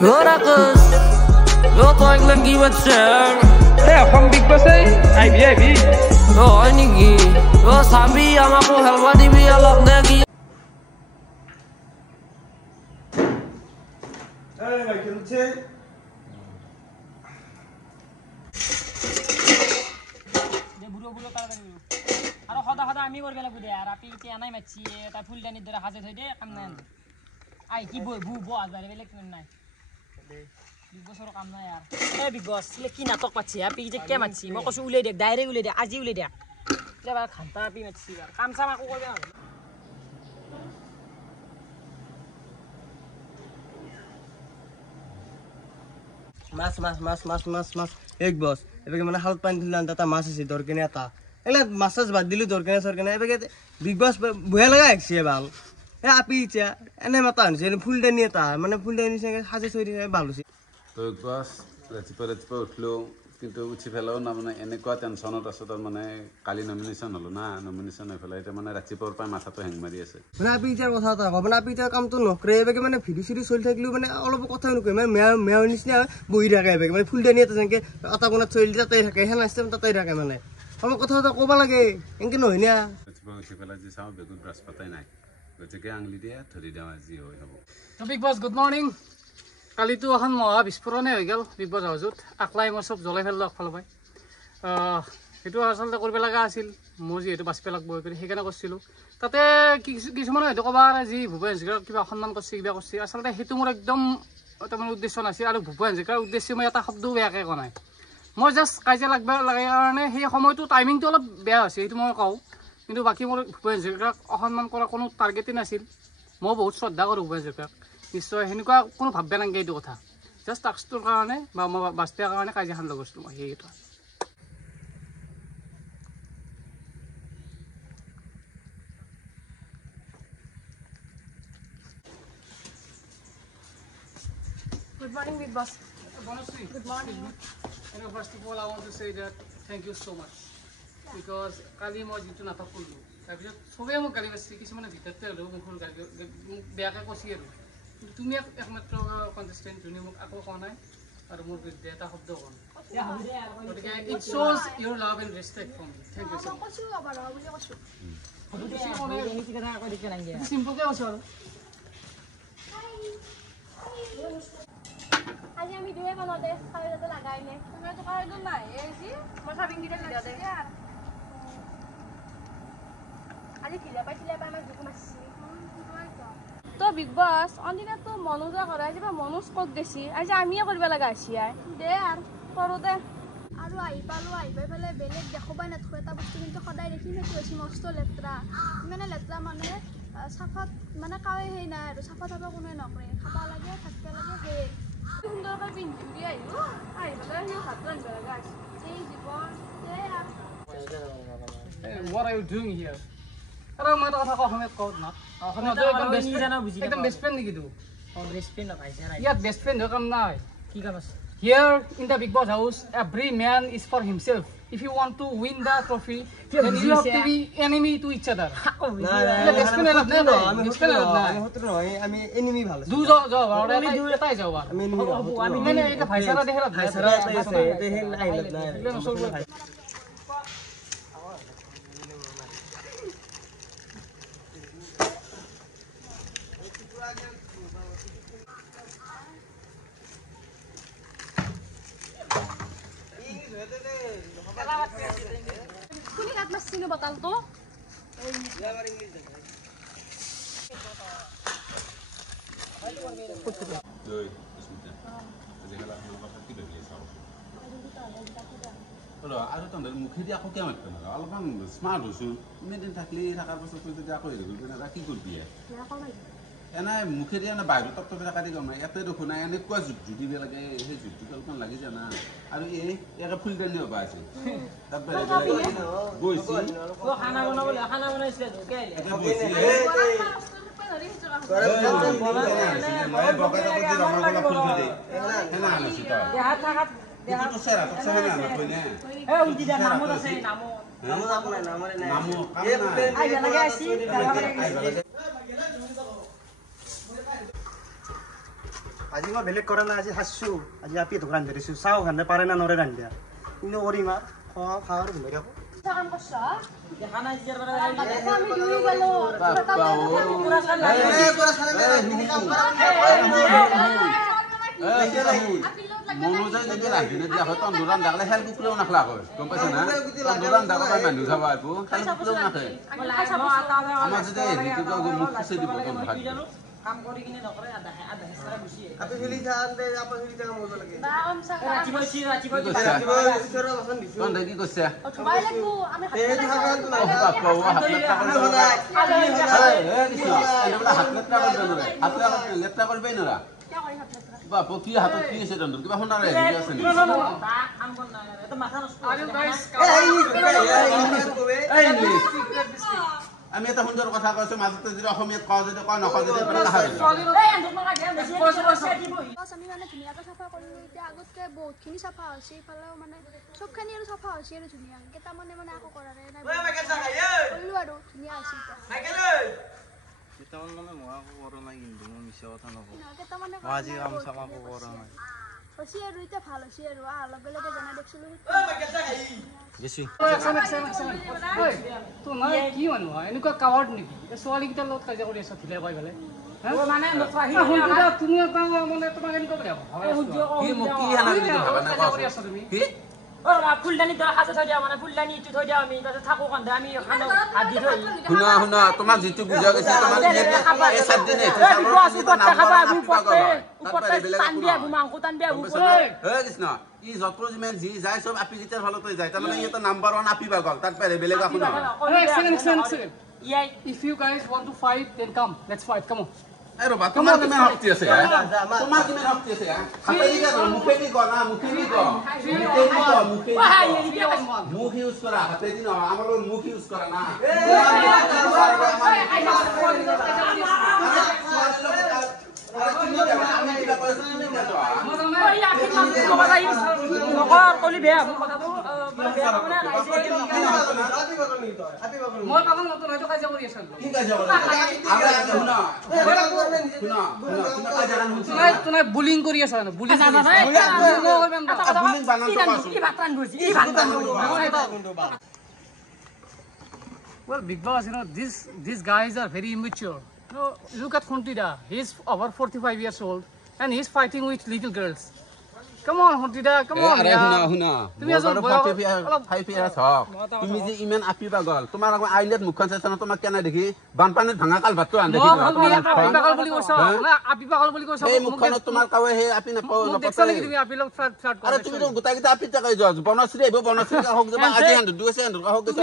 Ora kız, yo toy lagi bachar. Hey, from Big Boss IB. Yo ani ki, yo sambi amaku halwa dibi alok lagi. Hey, Michael, check. বুড়ো কাল করি আর হদা আমি করবে লাগবে আর আপনি কি আনাই মাছি তা ফুলদানি ধরে হাজে থই দে কাম নাই আই কি বই বু আজবারে বেলে কোন নাই বিগ বসর কাম নাই আর এ বিগ বস লে কি নাটক পাচ্ছি আপনি যে কে মাছি মই কইছো উলাই দেখ ডাইরেক্ট উলাই দে আজি উলাই দে এবার খান্তা আপনি মাছি আর কাম সাম আকো করবে না মাছ এক বস এবারে মানে হালত পানি দিলাম তা মাছ আছে দরকানে তা এলা মাছ বাদ দিলু দরকানে সরকানে এবারে বিগ বস বয়া লাগা একছে ভাল এ আপি ইচ্ছা এনে মাতা আনছে ফুলটা নিয়ে তা মানে ফুলটা নিয়ে সাজে সরি ভাল হইছে তো বস ৰাতিপুৱা উঠলো কিন্তু উঠি ফেলাও না মানে এনেকুৱা টেনশ্যনত আছো তাৰ মানে কালি নমিনেশ্যন হলো না নমিনেশ্যন হৈ পেলাই এতিয়া মানে ৰাতিপুৱাৰ পৰা মাথাটো হেং মাৰি আছে মানে আপি ইচ্ছাৰ কথা এটা মানে আপি ইচ্ছাৰ কামটো নকৰে এবারে মানে ভিডিও সিডিও চলি থাকলেও মানে অলপ কথা নকয় মানে মেয়াৰ নিচিনা বহি থাকে এবারে মানে ফুলটা নিয়ে যেনেকে আটা কোণাত চলি তাতেই থাকে হেন আসতে তাতেই থাকে মানে আমার কথা এটা ক'ব লাগে এনেকে নহয় না ৰাতিপুৱা উঠি পেলাই যে চাওঁ বেগুন ব্ৰাছ পাতাই নাই গতিকে আঙুলি দিয়ে ধৰি দিওঁ আজি হৈ হ'ব তো বিগ বস গুড মৰ্নিং কালিতো এখন মহা বিস্ফোৰণে হৈ গ'ল বিগ বস হাউচত আকলাই মই চব জ্বলাই ফেললো একফালৰ পৰাই সেইটো আচলতে কৰিব লগা আছিল মই যিহেতু বাচিব লাগব সেইকাৰণে কৰিছিলোঁ তাতে কিছুমানে হয়তো ক'বা যি ভূপেন হাজৰিকাক কিবা অসন্মান কৰিছে কিবা কৰিছে আচলতে সেইটো মোৰ একদম তাৰমানে উদ্দেশ্য নাছিল আৰু ভূপেন হাজৰিকাৰ উদ্দেশ্যে মই এটা শব্দও বেয়াকৈ কোৱা নাই মই জাষ্ট কাজিয়া লাগব লাগে কাৰণে সেই সময়টো টাইমিংটো অলপ বেয়া হৈছে সেইটো মই কওঁ কিন্তু বাকী মোৰ ভূপেন হাজৰিকাক অসন্মান কৰাৰ কোনো টাৰ্গেটেই নাছিল মই বহুত শ্ৰদ্ধা কৰোঁ ভূপেন হাজৰিকাক নিশ্চয় সেনেকুৱা কোনো ভাববে নালাগে এইটো কথা জাষ্ট টাস্কটোৰ কাৰণে বা মই বাস্তাৰ কাৰণে কাজিয়াখন লগাইছিলোঁ মই সেইটো Good morning, Big Boss. Bonasri. Good morning. First of all, I want to say that thank you so much. Because কালি মই যিটো নাটক কৰিলোঁ তাৰপিছত চবেই মোক গালি পাইছে কিছুমানে ভিতৰতে হ'লেও মুখৰ গালি বেয়াকৈ কৈছে আৰু কিন্তু তুমি একমাত্ৰ কণ্টেষ্টেণ্ট যোনে মোক একো কোৱা নাই আৰু মোৰ বিৰুদ্ধে এটা শব্দ কোৱা নাই গতিকে ইট শ্ব'জ your love and respect from me thank you so' much চিম্পলকৈ কৈছোঁ আৰু আজি আমি দুয়ে কোনতে খাইতে লাগাই নে তুমি তো কাইলো নাই এই জি মছা বিংগিতে দিয়া দে আজি কিলা পাইছিলে বা আমাৰ দুকু মাছি তো বিগ বস অন্দিনা তো মনোজা কৰা যেবা মনোজ ক'ত গেছি আজি আমিয়ে কৰিব লগা আছে দে আৰু কৰো দে আৰু আহি পাই পেলাই বেলেগ দেখবা নাথো এটা বস্তু কিন্তু সদায় দেখি সেইটো হৈছে মস্ত লেত্ৰা মানে লেত্ৰা মানে সাফাত মানে কাৱে হেই নাই আৰু সাফা থাবা কোনে নকৰে খাবা লাগে থাকিব লাগে হে সুন্দৰকৈ পিন্ধি দি আহিলোঁ আহি পেলাই সেই ভাত ৰান্ধিব লগা আছে এই জীৱন What are you doing here? আৰু মই এটা কথা কওঁ অসমীয়াত কওঁ না অসমীয়াত একদম বেষ্ট ফ্ৰেণ্ড নেকি তো বেষ্ট ফ্ৰেণ্ড পাইছে না ইয়াত বেষ্ট ফ্ৰেণ্ড কাম নাই কি কাম আছে Here in the Big Boss house, every man is for himself. If you want to win the trophy, then you have to be enemy to each other. আমি anime ভাল দু যাও আমি দু এটাই যাও আমি এনিমি আমি মানে এটা ভাইসারা দেখে ভাইসারা আছে দেখে আইলত নাই কোনে কাট মাছছিনো বটালটো আৰু তহঁতে মুখেদি আকৌ কিয় মাতিব নালাগে অলপমান স্মাৰ্ট হৈছোঁ ইমানদিন থাকলি থকাৰ পাছত যদি আকৌ হেৰি কৰিবি না কি কৰিবি এনে মুখেদি এনে বাহিৰত তপ্ত থকা দি গম নাই ইয়াতে দেখোন নাই এনেকুৱা জুতি দিব লাগে সেই জুতিটো অলপমান লাগি জানা আৰু এই ইয়াকে ফুলদানি হ'ব আছে তাত গৈছি খানা বনাবলৈ খানা বনাইছিলে আজি মই বেলেগ কৰা নাই আজি হাসছো আজি আপি তো ৰান্ধি দিছো চাও খানে পাৰে না নৰে ৰান্ধিয়া কিন্তু কৰিম আৰ খাওয়াৰ ভুলে যাবো কাম কৰছ দেখা নাই জিয়াৰ পৰা আমি দুই গেলো মনোজাই যদি ৰান্ধিনে দিয়া হয় তন্দুৰান দাগলে হেল কুকুৰেও নাখলা হয় গম পাইছ না তন্দুৰান দাগলে মানুহ যাব আইব হেল কুকুৰেও নাখে আমাৰ যদি হেৰিটো মুখ খুচি দিব কাম কৰি কিনে নকৰে আধা হেছৰা গুছি আপি ফিলি থান দে আপি ফিলি থান মজা লাগে বা কাম সাকা ৰাতিপুৱা ইছৰৰ বাসন দিছো তই দেখি কৈছে ভাই লাগবো আমি এই থাকান তো নাই বাপা হাত লেট্ৰা কৰিবই নৰা বাপা কি হাতত কি আছে তন্দুৰ কিবা শুনা ৰে আছে নেকি কাম কৰ নাই এটা মাথা নষ্ট এই ইংলিছ আমি এটা সুন্দৰ কথা কৈছো মাজতে যদি অসমীয়াত কওঁ যদি কয় নকওঁ যদি এটা নাহে এই এন্দুক মাকা দিয়া বেছি দিবই বাস আমি মানে ধুনীয়াকৈ চাফা কৰিলোঁ এতিয়া আগতকৈ বহুতখিনি চাফা হৈছে ইফালেও মানে চবখিনি আৰু চাফা হৈছে আৰু ধুনীয়াকৈ কেইটামানে মানে আকৌ কৰাৰে নাই কৰিলোঁ আৰু ধুনীয়া হৈছে কেইটামান মানে মই আকৌ কৰা নাই কিন্তু মই মিছা কথা নকওঁ কেইটামানে মই আজি কাম চাম আকৌ কৰা নাই হৈছে আৰু এতিয়া ভাল হৈছে আৰু লগে লগে জনাই দেখিছিলোঁ বেছি তোমাৰ কি মানুহ হয় এনেকুৱা কাৱাৰ্ড নেকি ছোৱালীকেইটাৰ লগত কাজিয়া কৰি আছা ঢিলাই পাই পেলাই মানে তুমি এটা মানে তোমাক এনেকুৱা কি মোক কি হানা দিলে ভাবা না কৰি আছা তুমি কি ফুলদানি দৰা সাজে থৈ দিয়া মানে ফুলদানি ইটো থৈ দিয়া আমি তাৰপিছত থাকো কান্দে আমি খানো হাত দি থৈ শুনা তোমাক যিটো বুজা গৈছে তোমাক এই সাত দিনে কৃষ্ণ ই যত যিমান যি যায় চব আপি গীটাৰ ভালতে যায় তাৰমানে ই এটা নাম্বাৰ 1 আপি বাগল তাত পারে বেলেগ আপি নহয় if you guys want to fight then come let's fight come on এই ৰবা তোমাৰ কিমান শক্তি আছে তোমাৰ কিমান শক্তি আছে হাতেদি গা মুখেদি গনা মুখেদি গ মুখ ইউজ কৰা হাতেদি নহয় আমাৰ মুখ ইউজ কৰা না মই পাগল নতুন হয়তো কাজিয়া কৰি আছো তুমি বুলিং কৰি আছা bullying Well, Big Boss, these guys are very immature. Look at Khuntida. He's over 45 years old and he's fighting with little girls. Come on, Khuntida, come on. শুনা তুমি যে ইমান আপি পাগল তোমাৰ আইলেট মুখখন চাইছা না তোমাক কেনে দেখি বানপানীত ভাঙা কাল ভাতটো আন দেখি এই মুখখনত তোমাৰ কাৱে সেই আপি নাপাও আৰে তুমি তো গোটা গিটা আপি তাকাই যোৱা বনশ্ৰী আহিব বনশ্ৰী কাহক যাবা আজি হান্দ দুছে হান্দ কাহক গৈছে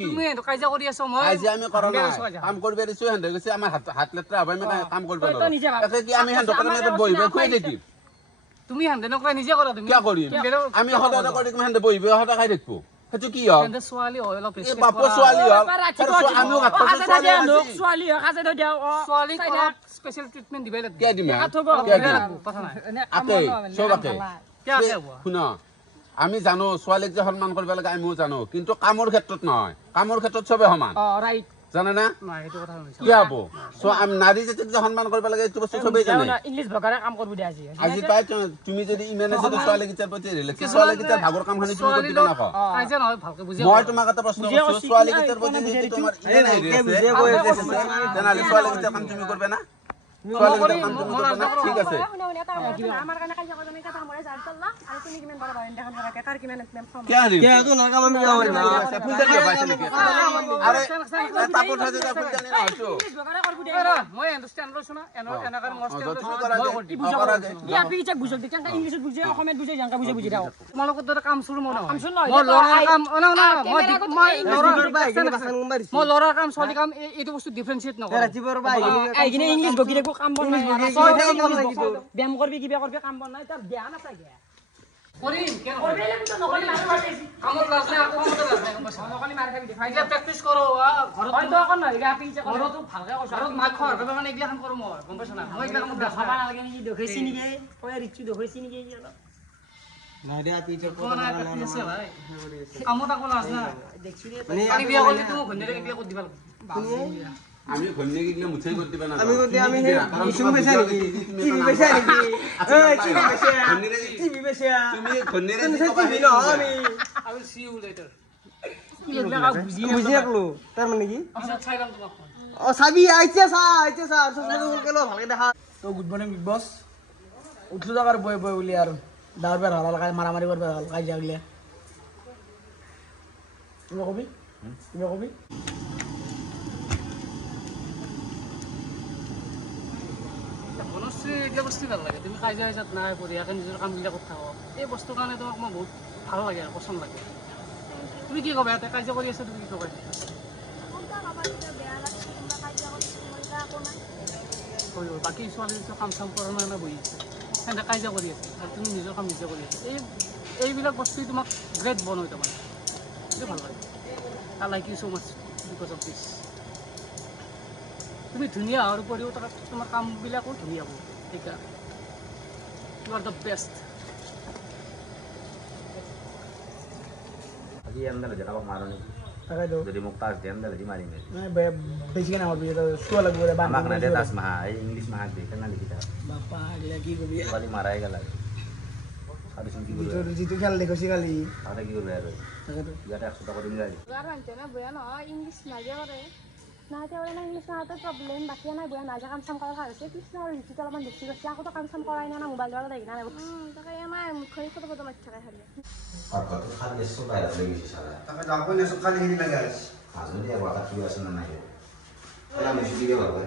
তুমি এটো কাজিয়া কৰি আছো মই আজি আমি কৰা নাই কাম কৰিব দিছো হান্দ গৈছে আমাৰ হাত লেটৰা হবে আমি কাম কৰিব লাগে কি আমি হান্দ কাৰণে বহিব খুই দেখি তুমি হান্দ নকৰা নিজে কৰা তুমি কি কৰিম আমি সদায় কৰি তুমি হান্দ বহিব সদায় খাই দেখবো হেতু কি হয় তেন্তে ছোৱালী হয় অলপ এই বাপৰ ছোৱালী হয় আমিও গাত ছোৱালী ছোৱালী সাজে থৈ দিয়া ছোৱালী স্পেশাল ট্ৰিটমেন্ট দিবাই লাগিব কি দিম কথা নাই আকে সব আকে কি আছে শুনা আমি জানো ছোৱালীক যে সন্মান কৰিব লাগে আমিও জানো কিন্তু কামৰ ক্ষেত্ৰত নহয় কামৰ ক্ষেত্ৰত সবে সমান ৰাইট জানে না নাই এইটো কথা নহয় কি হব সো আমি নাৰী জাতিক যে সন্মান কৰিব লাগে এইটো বস্তু সবেই জানে ইংলিছ ভগাৰে কাম কৰিব দিয়া আজি পাই তুমি যদি ইমানে যদি ছোৱালী গিটাৰ প্ৰতি ৰিলেক্স ছোৱালী গিটাৰ ভাগৰ কাম খানি তুমি কৰিব না কাজিয়া নহয় ভালকে বুজি মই তোমাক এটা প্ৰশ্ন কৰিছো ছোৱালী গিটাৰ প্ৰতি যদি তোমাৰ ইমানে ৰিলেক্স তেনেহলে ছোৱালী গিটাৰ কাম তুমি কৰবে না ছোৱালী গিটাৰ কাম তুমি কৰবে না ঠিক আছে আমাৰ কাৰণে কাজিয়া কৰা নাই কথা মৰে যাৰ তল্লা আৰু তুমি কিমান বড় বাৰেন দেখান কৰা কাৰ কিমান ফৰ্ম কি আৰি কে তো নাকাম আমি যাও ফুল জানি পাইছে নেকি আৰে তাপৰ থাকে যা ফুল জানি না হইছো ইংলিছ ভগাৰে কৰিব দিয়া মই আন্ডাৰস্ট্যান্ড লৈছো না এনাকাৰ কি আপি কি বুঝক দি কেনকা ইংলিছত বুঝে অসমীয়াত বুঝে জানকা বুঝে দাও তোমালোকৰ দৰে কাম চুৰ মই নহয় কাম চুৰ নহয় মই লৰাৰ কাম মই লৰাৰ কাম ছোৱালী কাম এইটো বস্তু ডিফাৰেন্সিয়েট নকৰো ৰাতিপুৱাৰ পৰা আইগিনে ইংলিছ বকি দেখো কাম বন নাই ব্যায়াম কৰবি কিবা কৰবি কাম বন নাই তাৰ ধ্যান আছে গে কৰিম কেন কৰবি লাগি তো নকলি মাৰ মাৰিছি কামত লাজ নাই কামত লাজ নাই নকলি মাৰ খাবি দেখাই এতিয়া প্ৰেক্টিস কৰো ঘৰত হয়তো অকন নহয় আপি যে ঘৰতো ভালকে কৈছো ঘৰত মাক খোৱাৰ কাৰণে এইগিলা কাম কৰো মই গম পাইছ না মই এইগিলা কাম দেখা খাবা নালাগে নেকি দেখৈছি নেকি কয় ৰিচু দেখৈছি নেকি অলপ নাই দে আপি চক কামত আকৌ লাজ নাই দেখছি পানী বিয়া কৰিলে তুমি ঘন্ডেৰে এইগিলা কৰি দিবা লাগিব আমি ঘন্যে গিলে মুঠাই কৰি দিবা না আমি গতি আমি হে ইসুং পইচা নেকি টিভি পইচা নেকি এই টিভি পইচা টিভি পইচা তুমি ঘন্যেৰে টিভি ন আমি I will see you later. বুজি আকলো তাৰ মানে কি পিছত চাই লম তোমাক অ চাবি আইছে চা চশমাটো কেলো ভালকে দেখা তো গুড মর্নিং বিগ বস উঠলো জাগার বই বই বলি আর দাঁড় বের হাল মারামারি করবে হাল কাজিয়া গিলে তুমি কবি বনশ্ৰী এইবিলাক বস্তু ভাল লাগে তুমি কাজিয়া কাজিয়াত নাই বঢ়িয়াকৈ নিজৰ কামবিলাক কৰি থাকক এই বস্তুৰ কাৰণে তোমাক মই বহুত ভাল লাগে আৰু পচন্দ লাগে তুমি কি ক'বা ইয়াতে কাজিয়া কৰি আছা তুমি কি ক'বা বাকী ছোৱালীটো কাম চাম কৰা নাই বহি আছে সেনেকৈ কাজিয়া কৰি আছে আৰু তুমি নিজৰ কাম নিজে কৰি আছা এইবিলাক বস্তুই তোমাক গ্ৰেট বনাই তাৰমানে সেইটো ভাল লাগে I like you so' much because of this তুমি ধুনীয়া হোৱাৰ উপৰিও তোমাৰ কামবিলাকো ধুনীয়া হ'ব সেইকাৰণে ইউ আৰ দ্য বেষ্ট আজি এমদালে যেটাও মারনি তাকাইতো যদি মুখ তাস দেন দালে মারি মে মানে বেশি না হবে তো স্কুল লাগবে রে আমাক না দে তাস মা এই ইংলিশ মা দে কেন লিখিতা বাপা আগলা কি কবি খালি মারাই গেল আর শুনকি বলে তোর জিতু খেল দেখো শিখালি আর কি করবে আর তাকাইতো ইয়াতে 100 টাকা দিন যাই আর আনতে না বয়া নহয় ইংলিছ নাগে কৰে নাতে ওৰে না ইংলিছ নাতে প্ৰব্লেম বাকি নাই বয়া নাজা কাম চাম কৰা ভাল হৈছে কৃষ্ণ আৰু ঋতুটো অলপমান বেছি গৈছে আকৌ কাম চাম কৰাই না মোবাইল দ্বাৰা দেখি না তাকে আমাৰ মুখৰি ফটো ফটো মাৰি থাকে খালি আর কত খালি সব বাইরে লাগি সারা তাকে যাবো না সব খালি হিলি লাগে আছে আজ যদি আর কথা কি আছে না নাই এলা মেশি দিকে বলবে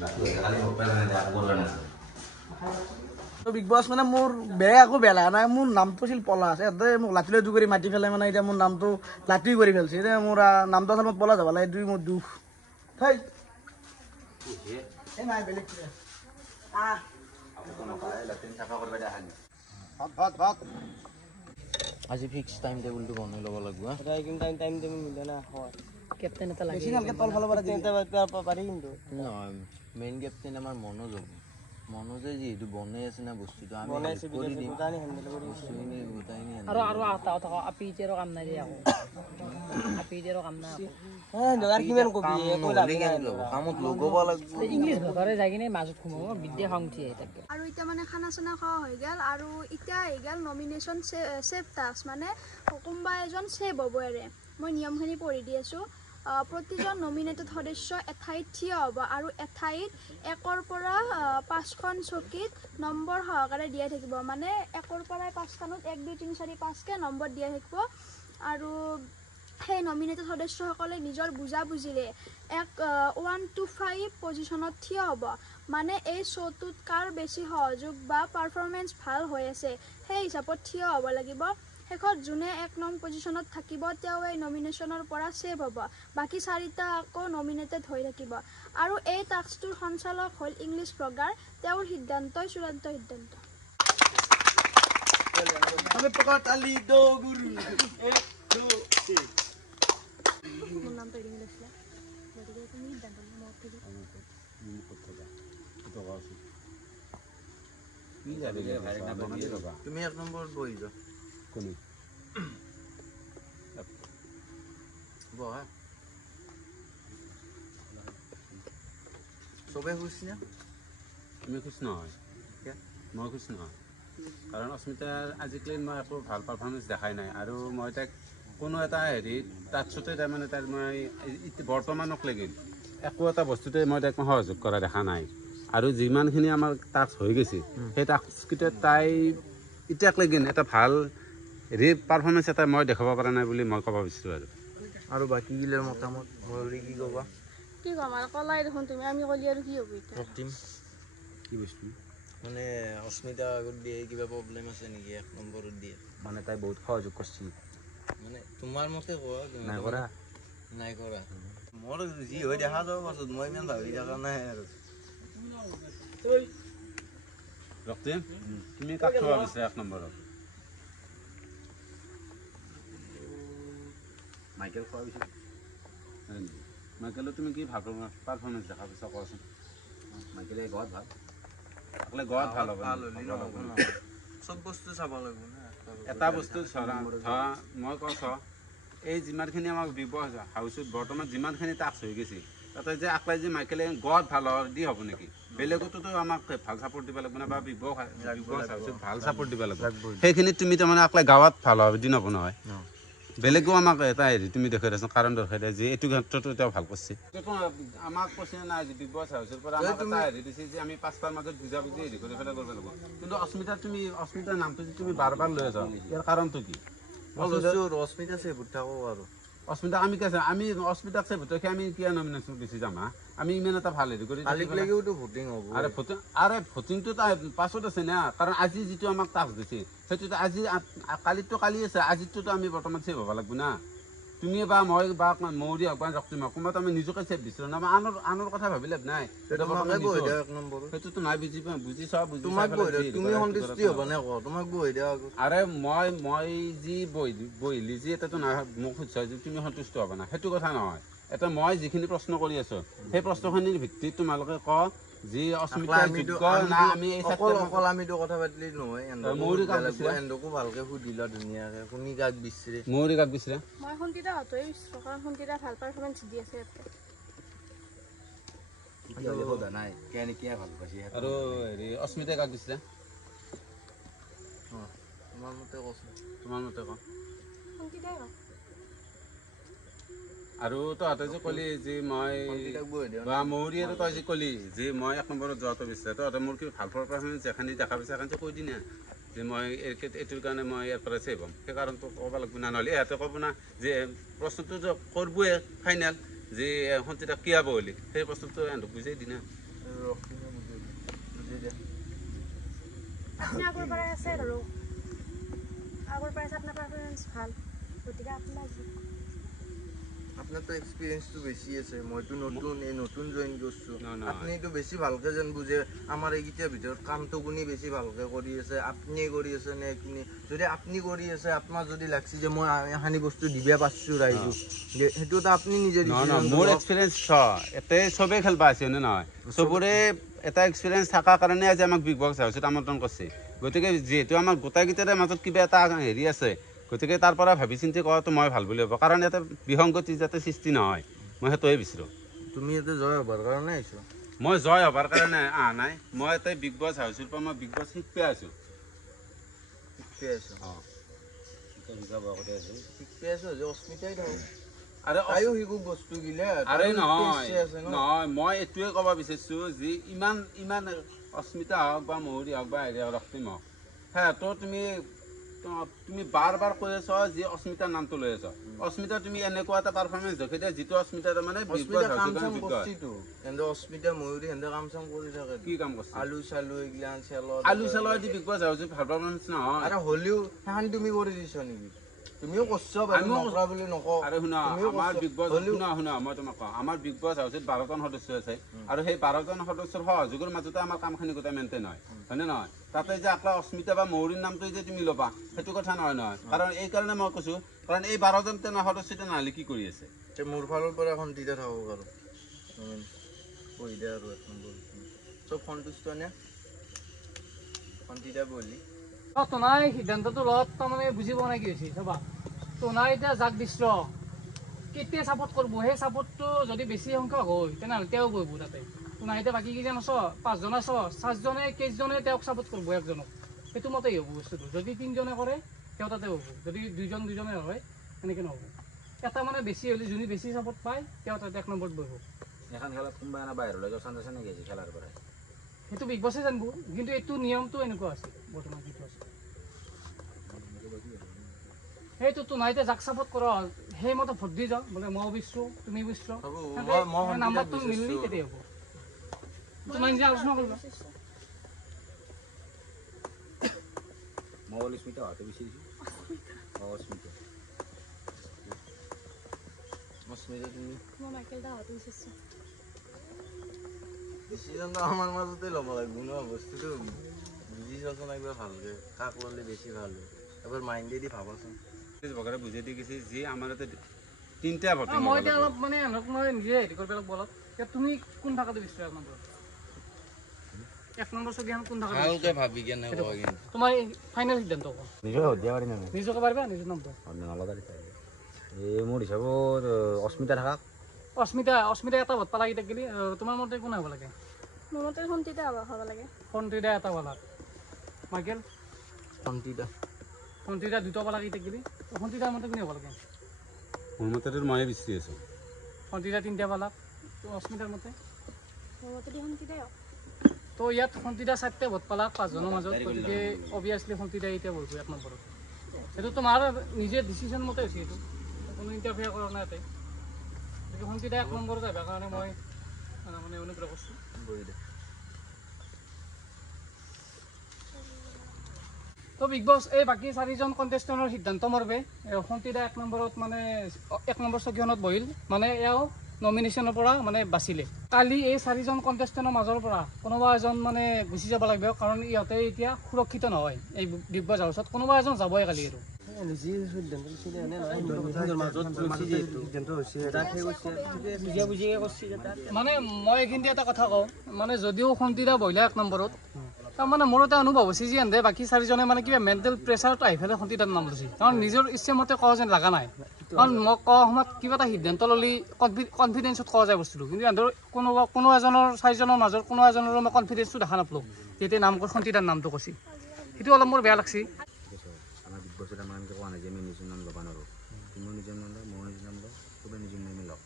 লাকি খালি মোবাইল না যা বলবে না তো বিগ বস মানে মোৰ বেয়া একো বেয়া লাগা নাই মোৰ নামটো ছিল পলাশ এতে মোক লাঠিলৈ দু কৰি মাতি ফেলে মানে এতিয়া মোৰ নামটো লাঠি কৰি ফেলছে এতিয়া মোৰ নামটো আছিল মই পলাশ যাব লাগে দুই মোৰ দুখ হেই এই নাই বেলেগ কি লাতিন টাকা করবে দেখা নি ভাত আজি ফিক্স টাইম টেবুলটো বনাই ল'ব লাগিব এটা কিন্তু টাইম তুমি মিলে না হয় কেপ্টেইন এটা লাগে বেছি নালকে তল ফালৰ পৰা এটা পাৰি কিন্তু নহয় মেইন কেপ্টেইন আমাৰ মনোজ হ'ব মনোজে যিহেতু বনাই আছে না বস্তুটো আমি বনাইছে কৰি দিম বিদানি হেন্ডেল কৰি বস্তুখিনি গোটাইনি আৰু আটা থকা আপি এতিয়াৰো কাম নাই দিয়া আকৌ আপি এতিয়াৰো কাম নাই জগাৰ কিমান কবি একো লাভ নাই কামত লগাব লাগিব ইংলিছ ভাষাৰে যাই কিনে মাজত সোমাব বিদ্যা খং উঠি আহি থাকে আৰু এতিয়া মানে খানা চানা খোৱা হৈ গ'ল আৰু এতিয়া আহি গ'ল নমিনেশ্যন ছেভ টাস্ক মানে কোনোবা এজন ছেভ হ'ব এৰে মই নিয়মখিনি পঢ়ি দি আছোঁ প্ৰতিজন নমিনেটেড সদস্য এঠাইত থিয় হ'ব আৰু এঠাইত 1ৰ পৰা 5খন চকীত নম্বৰ সহকাৰে দিয়া থাকিব মানে 1ৰ পৰা 5খনত 1 2 3 4 5কে নম্বৰ দিয়া থাকিব আৰু সেই নমিনেটেড সদস্যসকলে নিজৰ বুজাবুজিৰে 1 to 5 পজিশ্যনত থিয় হ'ব মানে এই শ্ব'টোত কাৰ বেছি সহযোগ বা পাৰফৰ্মেঞ্চ ভাল হৈ আছে সেই হিচাপত থিয় হ'ব লাগিব শেষত যোনে 1 নং পজিশ্যনত থাকিব তেওঁ এই নমিনেশ্যনৰ পৰা ছেভ হ'ব বাকী 4টা আকৌ নমিনেটেড হৈ থাকিব আৰু এই টাস্কটোৰ সঞ্চালক হ'ল ইংলিছ ব্লগাৰ তেওঁৰ সিদ্ধান্তই চূড়ান্ত সিদ্ধান্ত আমি পকট আলি দো গুৰু 1 2 3 মোৰ নামটো এৰি লৈছিলে গতিকে তুমি সিদ্ধান্ত মই তুমি 1 নম্বৰত বহি যা কোনি বহা সবে খুশি না তুমি খুশ নহয় মই খুশ নহয় কাৰণ অস্মিতাৰ আজিকালি মই একো ভাল পাৰফৰ্মেঞ্চ দেখাই নাই আৰু মই তাইক কোনো এটা হেৰি টাচতে তাৰমানে তাইৰ মই বৰ্তমানক লেগি একো এটা বস্তুতে মই তাইক সহযোগ কৰা দেখা নাই আৰু যিমানখিনি আমাৰ টাস্ক হৈ গৈছে সেই টাস্ককেইটা তাই এতিয়াক লেগি এটা ভাল পাৰফৰ্মেঞ্চ এটা মই দেখাব পৰা নাই বুলি মই ক'ব বিচাৰোঁ আৰু বাকী গিলাৰ মতামত মই কি ক'বা কি ক'ম আৰু ক'লাই দেখোন তুমি আমি ক'লি আৰু কি হ'ব এতিয়া টিম কি বস্তু মানে অস্মিতা আগত দিয়ে কিবা প্ৰব্লেম আছে নেকি 1 নম্বৰত দিয়ে মানে তাই বহুত সহযোগ কৰিছিল মানে তোমাৰ মতে কোৱা নাই কৰা নাই কৰা মোৰ যি হৈ দেখা যাব পাছত মই ইমান ভাবি থকা নাই আৰু ৰক্তিম তুমি কাক থ'ব বিচাৰা 1 নম্বৰত মাইকেল খোৱা বিচি মাইকেলো তুমি কি ভাল পাৰফৰ্মেঞ্চ দেখা পাইছা কোৱাচোন মাইকেলে গত ভাল অকলে গত ভাল হ'ব চব বস্তু চাব লাগিব না এটা বস্তু ধৰা মই কৈছ এই যিমানখিনি আমাৰ বিগ বছ হাউচত বৰ্তমান যিমানখিনি টাস্ক হৈ গৈছে তাতে যে আকলাই যে মাইকেলে গড ভাল দি হ'ব নেকি বেলেগতো আমাক ভাল ছাপোৰ্ট দিব লাগিব না বা বিগ বছ হাউচত ভাল ছাপোৰ্ট দিব লাগিব সেইখিনি তুমি তাৰমানে আকলাই গাঁৱত ভাল দি নব নহয় বেলেগো আমাক এটা হেৰি তুমি দেখাই দিয়াচোন কাৰণ দেখাই দিয়া যে এইটো ক্ষেত্ৰতো তেওঁ ভাল কৰিছে আমাক কৈছে নাই যে বিগ বছ হাউচৰ পৰা আমাক এটা হেৰি দিছে যে আমি 5টাৰ মাজত বুজা বুজি হেৰি কৰি পেলাই কৰিব লাগিব কিন্তু অস্মিতাৰ নামটো যে তুমি বাৰ লৈ আছা ইয়াৰ কাৰণটো কি অস্মিতা সে বুঠাও আৰু অস্মিতা আমি কৈছে আমি অস্মিতাক চাই ভোটকে আমি কিয় নমিনেশ্যন বেছি যাম আমি ইমান এটা ভাল হেৰি কৰি ভোটিং হ'ব আৰে ভোটিংটো তাৰ পাছত আছে না কাৰণ আজি যিটো আমাক টাস্ক দিছে সেইটোতো আজি কালিতো কালি আছে আজিতো আমি বৰ্তমান ছেভ হ'ব লাগিব না তুমি বা মই বা মৌৰী হওক বা ৰক্তিম হওক কোনোবাটো আমি নিজকে ছেভ বিচাৰোঁ না আনৰ কথা ভাবি লাভ নাই সেইটোতো নাই বুজি চোৱা আৰে মই যি বহিলি যি এটাতো নাই মোক সুধিছা যে তুমি সন্তুষ্ট হ'ব না সেইটো কথা নহয় এটা মই যিখিনি প্ৰশ্ন কৰি আছো সেই প্ৰশ্নখিনিৰ ভিত্তিত তোমালোকে ক যি অস্মিতা যোগ্য না আমি এই অকল আমিতো কথা পাতিলি নহয় এন্দকো ভালকে সুধিলা ধুনীয়াকে শুনি কাক বিচাৰে মৌৰী কাক বিচাৰে মই সন্তিতা হতোই বিচাৰো কাৰণ সন্তিতা ভাল পাৰফৰমেন্স দি আছে আৰু হেৰি অস্মিতাই কাক দিছিলে তোমাৰ মতে ক সন্তিতাই হওক আৰু তহঁতে যে কলি যে মই বা মৌৰী আৰু তই যে কলি যে মই 1 নম্বৰত যোৱাটো বিচাৰে তহঁতে মোৰ কি ভাল পাৰফৰমেন্স যেখানি দেখা পাইছে সেইখান কৈ দি না যে মই এইটোৰ কাৰণে মই ইয়াৰ পৰা ছেভ হ'ম সেই কাৰণটো ক'ব লাগিব না নহ'লে ইহঁতে ক'ব না যে প্ৰশ্নটো কৰিবই ফাইনেল যে সন্তিতা কিয় হ'ব বুলি সেই প্ৰশ্নটো সিহঁতক বুজাই দি না আপুনি আগৰ পৰাই আছে আৰু আগৰ পৰাই আপোনাৰ পাৰফৰমেন্স ভাল গতিকে আপনার তো এক্সপিরিয়েন্সটো বেশি আছে মইতো নতুন জয়েন করছো আপনি তো বেশি ভালকে জানবো যে আমার এইগিটার ভিতৰত কামটো কোনি বেশি ভালকে কৰি আছে আপনি কৰি আছে নে কিনি যদি আপনি কৰি আছে আপনার যদি লাগছে যে মই হানি বস্তু দিবে পারছো রাইজু হেতু তো আপনি নিজে ডিসিশন মোর এক্সপেরিয়েন্স এতে সবে খেলবা আছে না নহয় সবরে এটা এক্সপেরিয়েন্স থাকা কারণে আজ আমাক বিগ বক্স হাউসত আমন্ত্রণ করছে গতিকে যেহেতু আমার গোটাইগিটারে মাজত কিবা এটা হেৰি আছে গতিকে তাৰ পৰা ভাবি চিন্তি কৰাটো মই ভাল বুলি ভাবোঁ কাৰণ ইয়াতে বিসংগতি যাতে সৃষ্টি নহয় মই সেইটোৱে বিচাৰোঁ তুমি ইয়াতে জয় হবাৰ কাৰণে আহিছো মই জয় হবাৰ কাৰণে অহা নাই মই ইয়াতে বিগ বছ হাউচৰ পৰা মই বিগ বছ শিকি আছো অস্মিতাই আৰে আয়ো শিকো বস্তু গিলে আৰে নহয় মই এইটোৱে ক'ব বিচাৰিছোঁ যে ইমান অস্মিতা হওক বা মৌৰী হওক বা হেৰি ৰক্তিম হওক সিহঁতৰ তুমি বাৰ কৈ আছ যে অস্মিতাৰ নামটো লৈ আছ অস্মিতা তুমি এনেকুৱা এটা পাৰফৰমেন্স দেখি দিয়া যিটো অস্মিতা মানে অস্মিতা ময়ূৰী হেন্দে কাম চাম কৰি থাকে কি কাম কৰিছে আলু চালু এইগিলান আলু চালু দি বিগ বছ হাউচত পাৰফৰমেন্স নহয় আৰে হলিও সেইখান তুমি কৰি দিছ নেকি তুমিও করছো নকরা বলে নক আরে শুনা আমার বিগ বস শুনা মই তোমাক কওঁ আমার বিগ বস হাউসত 12জন সদস্য আছে আর সেই 12জন সদস্যৰ সহযোগৰ মাজতে আমাৰ কামখিনি গোটা মেইনটেইন হয় হয়নে নহয় তাতে যে আকলা অস্মিতা বা মৌৰীৰ নামটো যে তুমি ল'বা সেইটো কথা নহয় কাৰণ এই কাৰণে মই কৈছো কাৰণ এই 12জন তেনে সদস্যতে নালি কি কৰি আছে তে মোৰ ফালৰ পৰা এখন দিদা থাকক আৰু কই দে আৰু এক নম্বৰ সব সন্তুষ্ট নে সন্তিতা বলি তোনাই সিদ্ধান্তটো লগত তাৰমানে বুজিব নাই কি হৈছে চাবা তোনাই এতিয়া যাক দিছ কেতিয়া ছাপোৰ্ট কৰিব সেই ছাপোৰ্টটো যদি বেছি সংখ্যক হয় তেনেহ'লে তেওঁ বহিব তাতে তোনাই এতিয়া বাকী কেইজন আছ 5জন আছ 7জনে কেইজনে তেওঁক ছাপোৰ্ট কৰিব একজনক সেইটো মতেই হ'ব বস্তুটো যদি 3জনে কৰে তেওঁ তাতে হ'ব যদি 2জনে হয় এনেকৈ নহ'ব এটা মানে বেছি হ'লে যোনে বেছি ছাপোৰ্ট পায় তেওঁ তাতে 1 নম্বৰত বহিব এখন খেলত কোনোবা এনে বাহিৰলৈ যোৱা চান্স আছে নেকি খেলাৰ পৰা সেইটো বিগ বছে জানিব কিন্তু এইটো নিয়মটো এনেকুৱা আছে বৰ্তমান যিটো আছে সেইটো তোনাই এতিয়া যাক ছাপোৰ্ট কৰ সেইমতে ভোট দি যাওঁ বোলে মই বুজিছোঁ তুমি বুজিছ নাম্বাৰটো মিলিলে তেতিয়া হ'ব তোনাই নিজে আলোচনা কৰিবা মই অস্মিতা হওঁতে বিচাৰিছোঁ অস্মিতা তুমি মই মাইকেল দা হতে বিচাৰিছোঁ ডিসিশনটো আমাৰ মাজতে ল'ব লাগিব ন বস্তুটো বুজি চোৱাচোন একবাৰ ভালকে কাক ল'লে বেছি ভাল হয় এবাৰ মাইণ্ডেদি ভাবাচোন বগৰে বুজাই দি গৈছে যে আমাৰ ইয়াতে 3টা ভোট মই এতিয়া অলপ মানে মই নিজে হেৰি কৰিব লাগিব অলপ তুমি কোন ভাষাটো বিচাৰা নম্বৰ 1 নম্বৰ ছবিখন কোন ভাষাটো ভালকে ভাবি কেনে কয় তোমাৰ ফাইনেল সিদ্ধান্ত কোৱা নিজে হদিয়া পাৰি না নিজকে পাৰিবা নিজৰ নম্বৰ নলবাৰী এই মোৰ হিচাপত অস্মিতা থাকাক অস্মিতা এটা ভোট পালা কেইটা গেলি তোমাৰ মতে কোন হ'ব লাগে মোৰ মতে সন্তিতা হ'ব লাগে সন্তিতা এটা পালা মাইকেল সন্তিতা দুটা পালা কেইটা গেলি সন্তিতাৰ মতে কোনে হ'ব লাগে মোৰ মতে ময়ে বিচাৰি আছো সন্তিতা তিনিটা পালা তো অস্মিতাৰ মতে মোৰ মতে সন্তিতাই হওক তো ইয়াত সন্তিতা 4টা ভোট পালা 5জনৰ মাজত গতিকে অবভিয়াছলি সন্তিতা এতিয়া বহিব 1 নম্বৰত এইটো তোমাৰ নিজে ডিচিশ্যন মতে হৈছে এইটো কোনো ইণ্টাৰফেয়াৰ কৰা নাই ইয়াতে গতিকে সন্তিতা 1 নম্বৰত আহিবৰ কাৰণে মই মানে অনুগ্ৰহ কৰিছোঁ তো বিগ বছ এই বাকী 4জন কণ্টেষ্টেণ্টৰ সিদ্ধান্ত মৰবে সন্তিতা 1 নম্বৰত মানে 1 নম্বৰ চকীখনত বহিল মানে এওঁ নমিনেশ্যনৰ পৰা মানে বাচিলে কালি এই 4জন কণ্টেষ্টেণ্টৰ মাজৰ পৰা কোনোবা এজন মানে গুচি যাব লাগিব কাৰণ ইহঁতে এতিয়া সুৰক্ষিত নহয় এই বিগ বছ হাউচত কোনোবা এজন যাবই কালি আৰু মানে মই এইখিনি এটা কথা কওঁ মানে যদিও সন্তিতা বহিলে 1 নম্বৰত তাৰমানে মোৰ এটা অনুভৱ হৈছে যে এনে বাকী 4জনে মানে কিবা মেণ্টেল প্ৰেছাৰত আহি পেলাই সন্তিতাৰ নাম লৈছে কাৰণ নিজৰ ইচ্ছামতে কোৱা যেন লগা নাই কাৰণ মই কোৱা সময়ত কিবা এটা সিদ্ধান্ত ল'লে কনফিডেঞ্চত কোৱা যায় বস্তুটো কিন্তু সিহঁতৰ কোনো এজনৰ 4জনৰ মাজত কোনো এজনৰ মই কনফিডেঞ্চটো দেখা নাপালোঁ যেতিয়া নাম সন্তিতাৰ নামটো কৈছে সেইটো অলপ মোৰ বেয়া লাগছে আমাৰ বিগ বছত আমাৰ এনেকৈ কোৱা নাই যে আমি নিজৰ নাম ল'ব নোৱাৰোঁ তুমি নিজৰ নাম লওঁ মই নিজৰ নাম লওঁ চবেই নিজৰ নামে লওঁ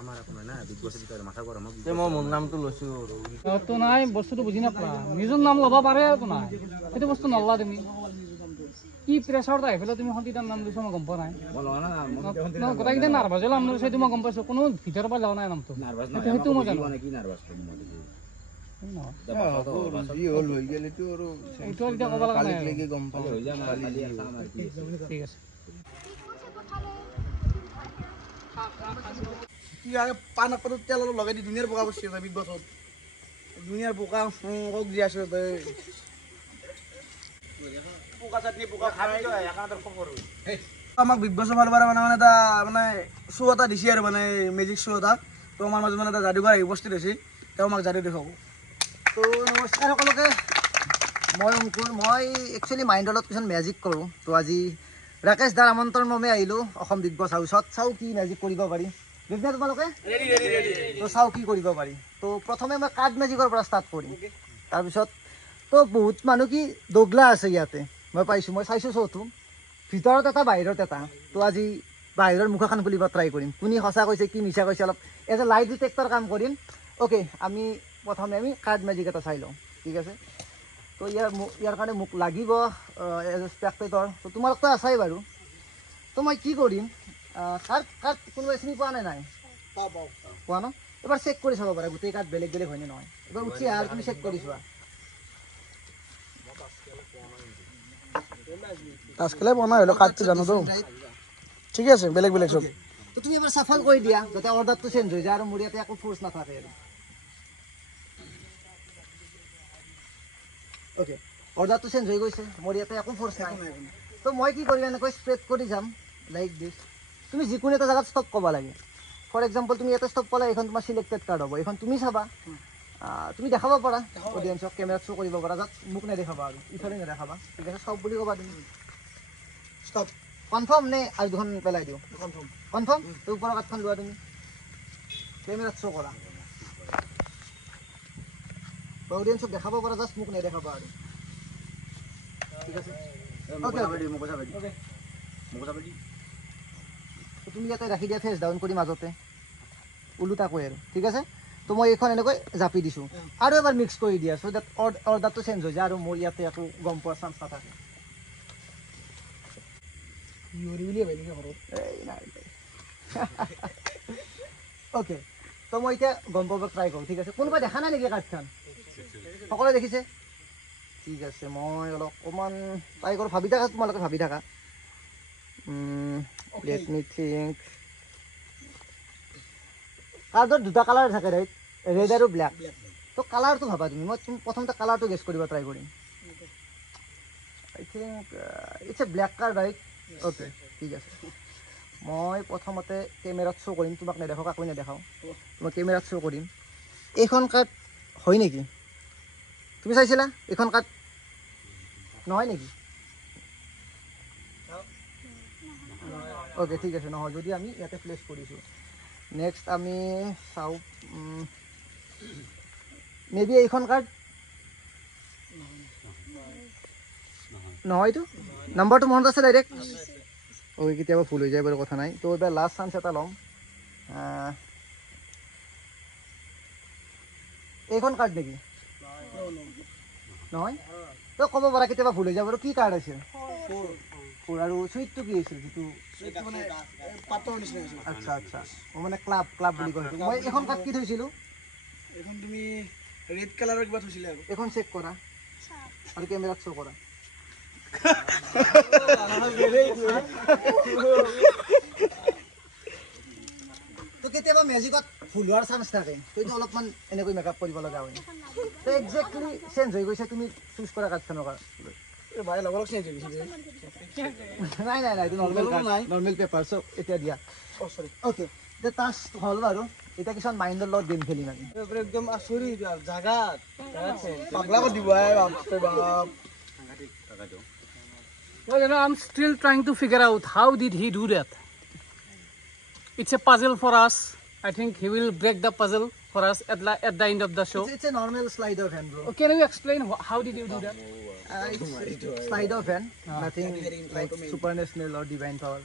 আমাৰ একো নাই না বিগ বছত মাথা গৰম মই মোৰ নামটো লৈছোঁ তো নাই বস্তুটো বুজি নাপালা নিজৰ নাম ল'ব পাৰে আৰু নাই সেইটো বস্তু নললা তুমি কি প্ৰেছাৰত আহি পেলাই তুমি সন্তিতাৰ নাম লৈছা মই গম পোৱা নাই গোটেইকেইটা নাৰ্ভাজে নাম লৈছে সেইটো মই গম পাইছোঁ কোনো ভিতৰৰ পৰা লোৱা নাই নামটো সেইটো মই জানো এইটো এতিয়া ক'ব লগা নাই ঠিক আছে পান পাতো তেল অলপ লগাই দি ধুনীয়াৰ বোকা বসছে বিগ বছত ধুনীয়াৰ বোকা কক দি আছো পোকা চাটনি পোকা আমাক বিগ বছৰ ফালৰ পৰা মানে এটা মানে শ্ব' এটা দিছে আৰু মানে মেজিক শ্ব' এটা তো আমাৰ মাজত মানে এটা যাদুঘৰ আহি উপস্থিত হৈছে তেওঁ আমাক যাদু দেখুৱাব তো নমস্কাৰ সকলোকে মই মুকুল মই একচুৱেলি মাইণ্ডলত কিছুমান মেজিক কৰোঁ তো আজি ৰাকেশ দাৰ আমন্ত্ৰণ মৰ্মে আহিলোঁ অসম বিগ বছ হাউচত চাওঁ কি মেজিক কৰিব পাৰি বুজিছা তোমালোকে তো চাওঁ কি কৰিব পাৰি তো প্ৰথমে মই কাৰ্ড মেজিকৰ পৰা ষ্টাৰ্ট কৰিম তাৰপিছত তো বহুত মানুহ কি দগলা আছে ইয়াতে মই পাইছোঁ মই চাইছোঁ চৌটো ভিতৰত এটা বাহিৰত এটা তো আজি বাহিৰৰ মুখাখন খুলিব ট্ৰাই কৰিম কোনে সঁচা কৈছে কি মিছা কৈছে অলপ এজ এ লাইট ডিটেক্টৰ কাম কৰিম অ'কে আমি প্ৰথমে আমি কাৰ্ড মেজিক এটা চাই লওঁ ঠিক আছে তো ইয়াৰ কাৰণে মোক লাগিব এজ এ স্পেক্টেটৰ তো তোমালোকতো আছাই বাৰু তো মই কি কৰিম কাৰ্ড কোনোবাই চিনি পোৱা নাই পোৱা ন এবাৰ চেক কৰি চাব পাৰা গোটেই কাৰ্ড বেলেগ বেলেগ হয়নে নহয় এবাৰ উঠি আহ তুমি চেক কৰি চোৱা তাছকেলে পোৱা নাই হ'লেও কাৰ্ডটো জানো তো ঠিকে আছে বেলেগ বেলেগ চব তো তুমি এবাৰ চাফল কৰি দিয়া যাতে অৰ্ডাৰটো চেঞ্জ হৈ যায় আৰু মোৰ ইয়াতে একো ফ'ৰ্চ নাথাকে আৰু অ'কে অৰ্ডাৰটো চেঞ্জ হৈ গৈছে মোৰ ইয়াতে একো ফ'ৰ্চ নাই তো মই কি কৰিম এনেকৈ স্প্ৰেড কৰি যাম লাইক দিছ তুমি যিকোনো এটা জেগাত ষ্টপ ক'ব লাগে ফৰ এক্সাম্পল তুমি ইয়াতে ষ্টপ ক'লা এইখন তোমাৰ চিলেক্টেড কাৰ্ড হ'ব এইখন তুমি চাবা তুমি দেখাব পাৰা অডিয়েঞ্চক কেমেৰাত শ্ব' কৰিব পাৰা যাত মোক নেদেখাবা আৰু ইফালে নেদেখাবা ঠিক আছে ষ্টপ বুলি ক'বা তুমি ষ্টপ কনফাৰ্ম নে আৰু দুখন পেলাই দিওঁ কনফাৰ্ম তো ওপৰৰ কাৰ্ডখন লোৱা তুমি কেমেৰাত শ্ব' কৰা অডিয়েঞ্চক দেখাব পাৰা জাষ্ট মোক নেদেখাবা আৰু ঠিক আছে তুমি ইয়াতে ৰাখি দিয়া ফেচ ডাউন কৰি মাজতে ওলোটাকৈ আৰু ঠিক আছে তো মই এইখন এনেকৈ জাপি দিছোঁ আৰু এবাৰ মিক্স কৰি দিয়া চ' ডেট অৰ্ডাৰটো চেঞ্জ হৈ যায় আৰু মোৰ ইয়াতে একো গম পোৱাৰ চান্স নাথাকে অ'কে তো মই এতিয়া গম পাব ট্ৰাই কৰোঁ ঠিক আছে কোনোবাই দেখা নাই নেকি কাৰ্ডখন সকলোৱে দেখিছে ঠিক আছে মই অলপ অকণমান ট্ৰাই কৰোঁ ভাবি থাকা তোমালোকে ভাবি থাকা লেট মি থিংক কাৰ্ডত দুটা কালাৰ থাকে ৰাইট ৰেড আৰু ব্লেক তো কালাৰটো ভাবা তুমি মই প্ৰথমতে কালাৰটো গেছ কৰিব ট্ৰাই কৰিম I think it's a black card right okay ঠিক আছে মই প্ৰথমতে কেমেৰাত শ্ব' কৰিম তোমাক নেদেখাওঁ কাকো নেদেখাওঁ মই কেমেৰাত শ্ব' কৰিম এইখন কাৰ্ড হয় নেকি তুমি চাইছিলা এইখন কাৰ্ড নহয় নেকি অ'কে ঠিক আছে নহয় যদি আমি ইয়াতে প্লেচ কৰিছোঁ নেক্সট আমি চাওঁ মে বি এইখন কাৰ্ড নহয়তো নাম্বাৰটো মনত আছে ডাইৰেক্ট অ'কে কেতিয়াবা ভুল হৈ যায় বাৰু কথা নাই তো এইবাৰ লাষ্ট চান্স এটা ল'ম এইখন কাৰ্ড নেকি নহয় তই ক'ব পাৰা কেতিয়াবা ভুল হৈ যাব বাৰু কি কাৰ্ড আছিল আৰু চুইটটো কি আছিল যিটো আচ্ছা আচ্ছা মানে ক্লাব বুলি কৈছোঁ মই এইখন কাৰ্ড কি থৈছিলোঁ এখন তুমি ৰেড কালাৰৰ কিবা থৈছিলে আৰু এখন চেক কৰা আৰু কেমেৰাত শ্ব' কৰা তো কেতিয়াবা মেজিকত ভুল হোৱাৰ চান্স থাকে কিন্তু অলপমান এনেকৈ মেকআপ কৰিব লগা হয় তো একজেক্টলি চেঞ্জ হৈ গৈছে তুমি চুজ কৰা কাৰ্ডখনৰ কাৰণে ভাই লগৰ চেঞ্জ হৈ গৈছে নাই নাই নাই এইটো নৰ্মেল পেপাৰ চ' এতিয়া দিয়া অ'কে এতিয়া টাচ হ'ল বাৰু এতিয়া কিছুমান মাইণ্ডৰ লগত গেম খেলিম আমি একদম আচৰিত জাগাত পাগলা কৰি দিব Well, I'm still trying to figure out how did he do that. It's a puzzle for us. I think he will break the puzzle for us at the end of the show. It's a normal slide of hand, bro. Can you explain how did you do that? It's slide of hand, nothing like supernatural or divine power.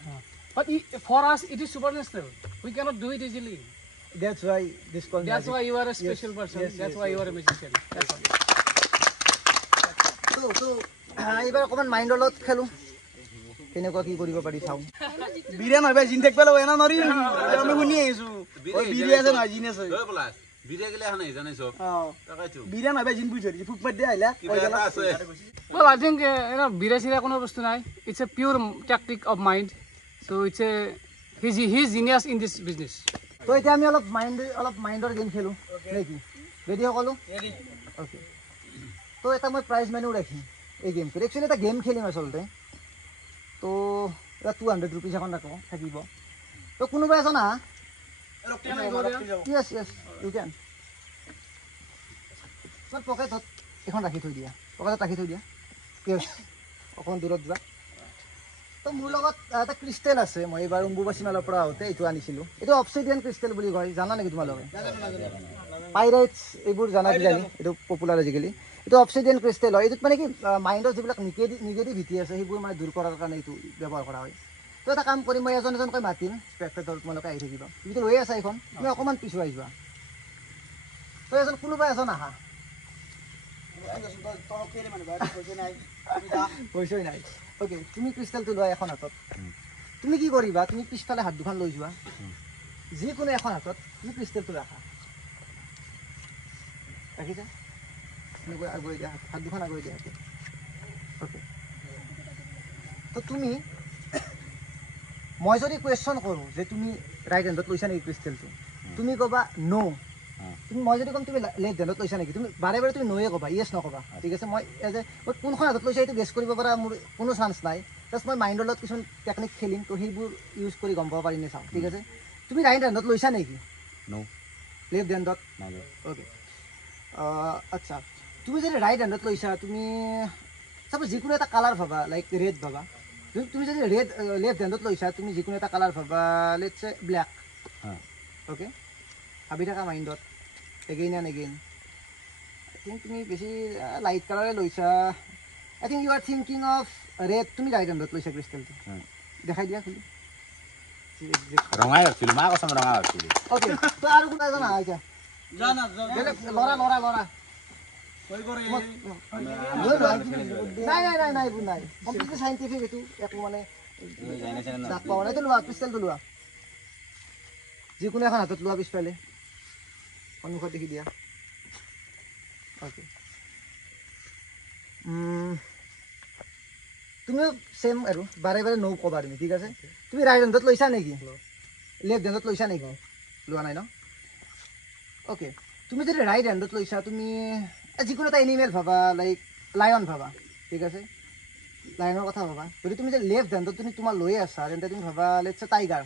But for us, it is supernatural. We cannot do it easily. That's why this called That's magic. why you are a special person. That's why you are a magician. That's all. So এইবাৰ অকণমান মাইণ্ডৰ লগত খেলোঁ কেনেকুৱা কি কৰিব পাৰি চাওঁ বিৰিয়া নহয় ভাই জিন থাকিব লাগিব এনা নৰি আমি শুনি আহিছোঁ বিৰিয়া আছে নহয় জিন আছে বিৰিয়া নহয় ভাই জিন বুজি ধৰিছে ফুক মাৰি দিয়া আহিলা Well, I think bira sira কোনো বস্তু নাই. It's a pure tactic of mind. So he's genius in this business. তো এতিয়া আমি অলপ মাইণ্ডৰ গেম খেলোঁ নেকি ৰেডি সকলো অ'কে তো এটা মই প্ৰাইজ মেনু ৰাখিম এই গেমটোত একচুৱেলি এটা গেম খেলিম আচলতে তো এটা 200 ৰুপিজ এখন থাকিব তো কোনোবা এজন আহা য়েছ ইউ কেন তোমাৰ পকেটত এখন ৰাখি থৈ দিয়া য়েছ অকণমান দূৰত যোৱা তো মোৰ লগত এটা ক্ৰিষ্টেল আছে মই এইবাৰ অম্বুবাচী মেলাৰ পৰা আহোঁতে এইটো আনিছিলোঁ এইটো অবছিডিয়ান ক্ৰিষ্টেল বুলি কয় জানা নেকি তোমালোকে পাইৰাইটছ এইবোৰ জানা কিজানি এইটো পপুলাৰ আজিকালি এইটো অবছিডিয়ান ক্ৰিষ্টেল হয় এইটোত মানে কি মাইণ্ডৰ যিবিলাক নিগেটিভিটি আছে সেইবোৰ মানে দূৰ কৰাৰ কাৰণে এইটো ব্যৱহাৰ কৰা হয় তো এটা কাম কৰিম মই এজনকৈ মাতিম স্পেক্টেটৰ তোমালোকে আহি থাকিবা তুমিতো লৈ আছা এইখন তুমি অকণমান পিছুৱাই যোৱা তো কোনোবা এজন আহা পইচাই নাই অ'কে তুমি ক্ৰিষ্টেলটো লোৱা এখন হাতত তুমি কি কৰিবা তুমি পিছফালে হাত দুখন লৈ যোৱা যিকোনো এখন হাতত তুমি ক্ৰিষ্টেলটো ৰাখিছা এনেকৈ আগুৱাই দিয়া হাত দুখন আগুৱাই দিয়া অ'কে তো তুমি মই যদি কুৱেশ্যন কৰোঁ যে তুমি ৰাইট হেণ্ডত লৈছা নেকি ক্ৰিষ্টেলটো তুমি ক'বা ন' মই যদি ক'ম তুমি লেফ্ট হেণ্ডত লৈছা নেকি তুমি বাৰে বাৰে তুমি নয়ে ক'বা য়েছ নক'বা ঠিক আছে মই কোনখন হাতত লৈছা এইটো গেছ কৰিব পৰা মোৰ কোনো চান্স নাই জাষ্ট মই মাইণ্ডৰ লগত কিছুমান টেকনিক খেলিম তো সেইবোৰ ইউজ কৰি গম পাব পাৰিম নে চাওঁ ঠিক আছে তুমি ৰাইট হেণ্ডত লৈছা নেকি লেফ্ট হেণ্ডত অ'কে আচ্ছা তুমি যদি ৰাইট হেণ্ডত লৈছা তুমি চাপ'জ যিকোনো এটা কালাৰ ভাবা লাইক ৰেড ভাবা তুমি যদি লেফ্ট হেণ্ডত লৈছা তুমি যিকোনো এটা কালাৰ ভাবা লেটছ চে ব্লেক অ'কে ভাবি থাকা মাইণ্ডত again and again I think তুমি বেছি লাইট কালাৰে লৈছা I think you are thinking of red তুমি ৰাইট হেণ্ডত লৈছা ক্ৰিষ্টেলটো দেখাই দিয়া খুলি অ'কে তো আৰু কোনোবা এজন আহা এতিয়া ল'ৰা নাই কমপ্লিটলি চাইণ্টিফিক এইটো একো মানে নাপাওঁ এইটো লোৱা ক্ৰিষ্টেলটো লোৱা যিকোনো এখন হাতত লোৱা পিছফালে সন্মুখত দেখি দিয়া অ'কে তুমিও ছেম আৰু বাৰে বাৰে ন' ক'বা তুমি ঠিক আছে তুমি ৰাইট হেণ্ডত লৈছা নেকি লেফ্ট হেণ্ডত লৈছা নেকি লোৱা নাই ন অ'কে তুমি যদি ৰাইট হেণ্ডত লৈছা তুমি যিকোনো এটা এনিমেল ভাবা লাইক লায়ন ভাবা ঠিক আছে লায়নৰ কথা ভাবা যদি তুমি যে লেফ্ট হেণ্ডত তুমি তোমাৰ লৈ আছা তেন্তে তুমি ভাবা লেটছ চে টাইগাৰ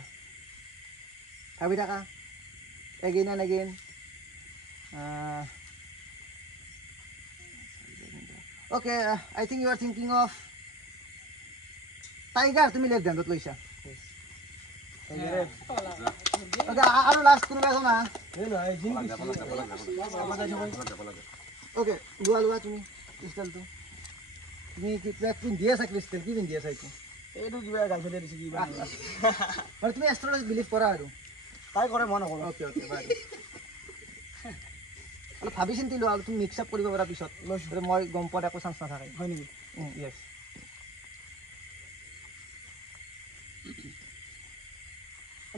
ভাবি থাকা again and again okay I think you are thinking of tiger তুমি লেফ্ট হেণ্ডত লৈছা আৰু লাষ্ট কোনোবা আছে না অ'কে লোৱা তুমি ক্ৰিষ্টেলটো তুমি পিন্ধি আছা ক্ৰিষ্টেল কি পিন্ধি আছা এইটো এইটো কিবা গাৰ্লফ্ৰেণ্ডে দিছে কিবা মানে তুমি এষ্ট্ৰলজি বিলিভ কৰা আৰু তাই কৰে মই নকৰোঁ অ'কে অলপ ভাবি চিন্তি লোৱা তুমি মিক্স আপ কৰিব পাৰা পিছত মই গম পোৱাত একো চান্স নাথাকে হয় নেকি য়েছ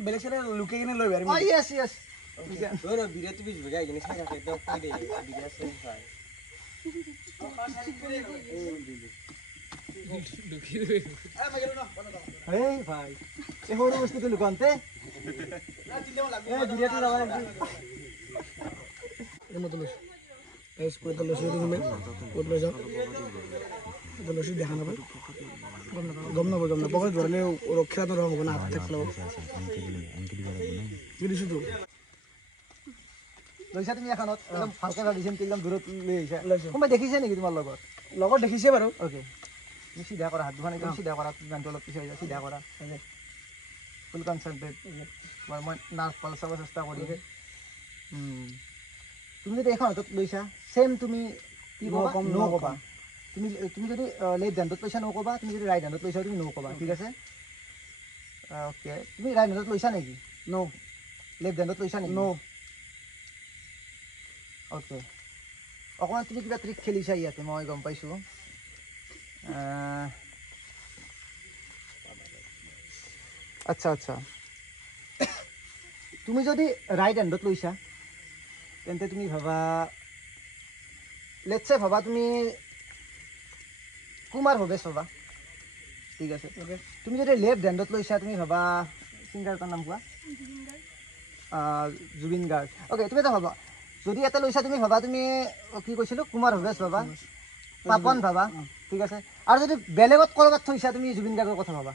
বেলেগ চাইডে লুকাই কিনে লৈ পাৰিম য়েছ বিৰাটো পিছ ভগাই কিনে চাই থাকে তেওঁক কৈ দে বিৰা চাই চাই এই ভাই এই সৰু বস্তুটো লুকাওঁতে বিৰাটো যাব মতো লৈছোঁ এই স্কুলতে লৈছোঁ এইটো শুনে ক'ত লৈ যাওঁ এটা লৈছোঁ দেখা নাপায় গম নাপায় ধৰিলে ৰক্ষাটো ৰং হ'ব না হাত থাকিলে দিছোঁতো লৈছা তুমি এখনত একদম ভালকৈ ভাবিছে একদম দূৰত লৈ আহিছা কোনোবাই দেখিছে নেকি তোমাৰ লগত দেখিছে বাৰু অ'কে তুমি চিধা কৰা হাত দুখন একদম চিধা কৰা গানটো অলপ পিছাই যায় চিধা কৰা ফুল কনচেণ্ট্ৰেট মই নাৰ্ভ পাল চাব চেষ্টা কৰি তুমি যদি এখন হাতত লৈছা ছেম তুমি কি ক'বা ন' ক'বা তুমি যদি লেফ্ট হেণ্ডত লৈছা ন' ক'বা তুমি যদি ৰাইট হেণ্ডত লৈছা তুমি ন' ক'বা ঠিক আছে অ'কে তুমি ৰাইট হেণ্ডত লৈছা নেকি ন' লেফ্ট হেণ্ডত লৈছা নেকি ন' অ'কে অকণমান তুমি কিবা ট্ৰিক খেলিছা ইয়াতে মই গম পাইছোঁ আচ্ছা তুমি যদি ৰাইট হেণ্ডত লৈছা তেন্তে তুমি ভাবা লেটছে ভাবা তুমি কুমাৰ ভৱেশ ভাবা ঠিক আছে তুমি যদি লেফ্ট হেণ্ডত লৈছা তুমি ভাবা ছিংগাৰটোৰ নাম কোৱা জুবিন গাৰ্গ অ'কে তুমি এটা ভাবা যদি এটা লৈছা তুমি ভাবা তুমি কি কৈছিলোঁ কুমাৰ ভৱেশ ভাবা পাপন ভাবা ঠিক আছে আৰু যদি বেলেগত ক'ৰবাত থৈছা তুমি জুবিন গাৰ্গৰ কথা ভাবা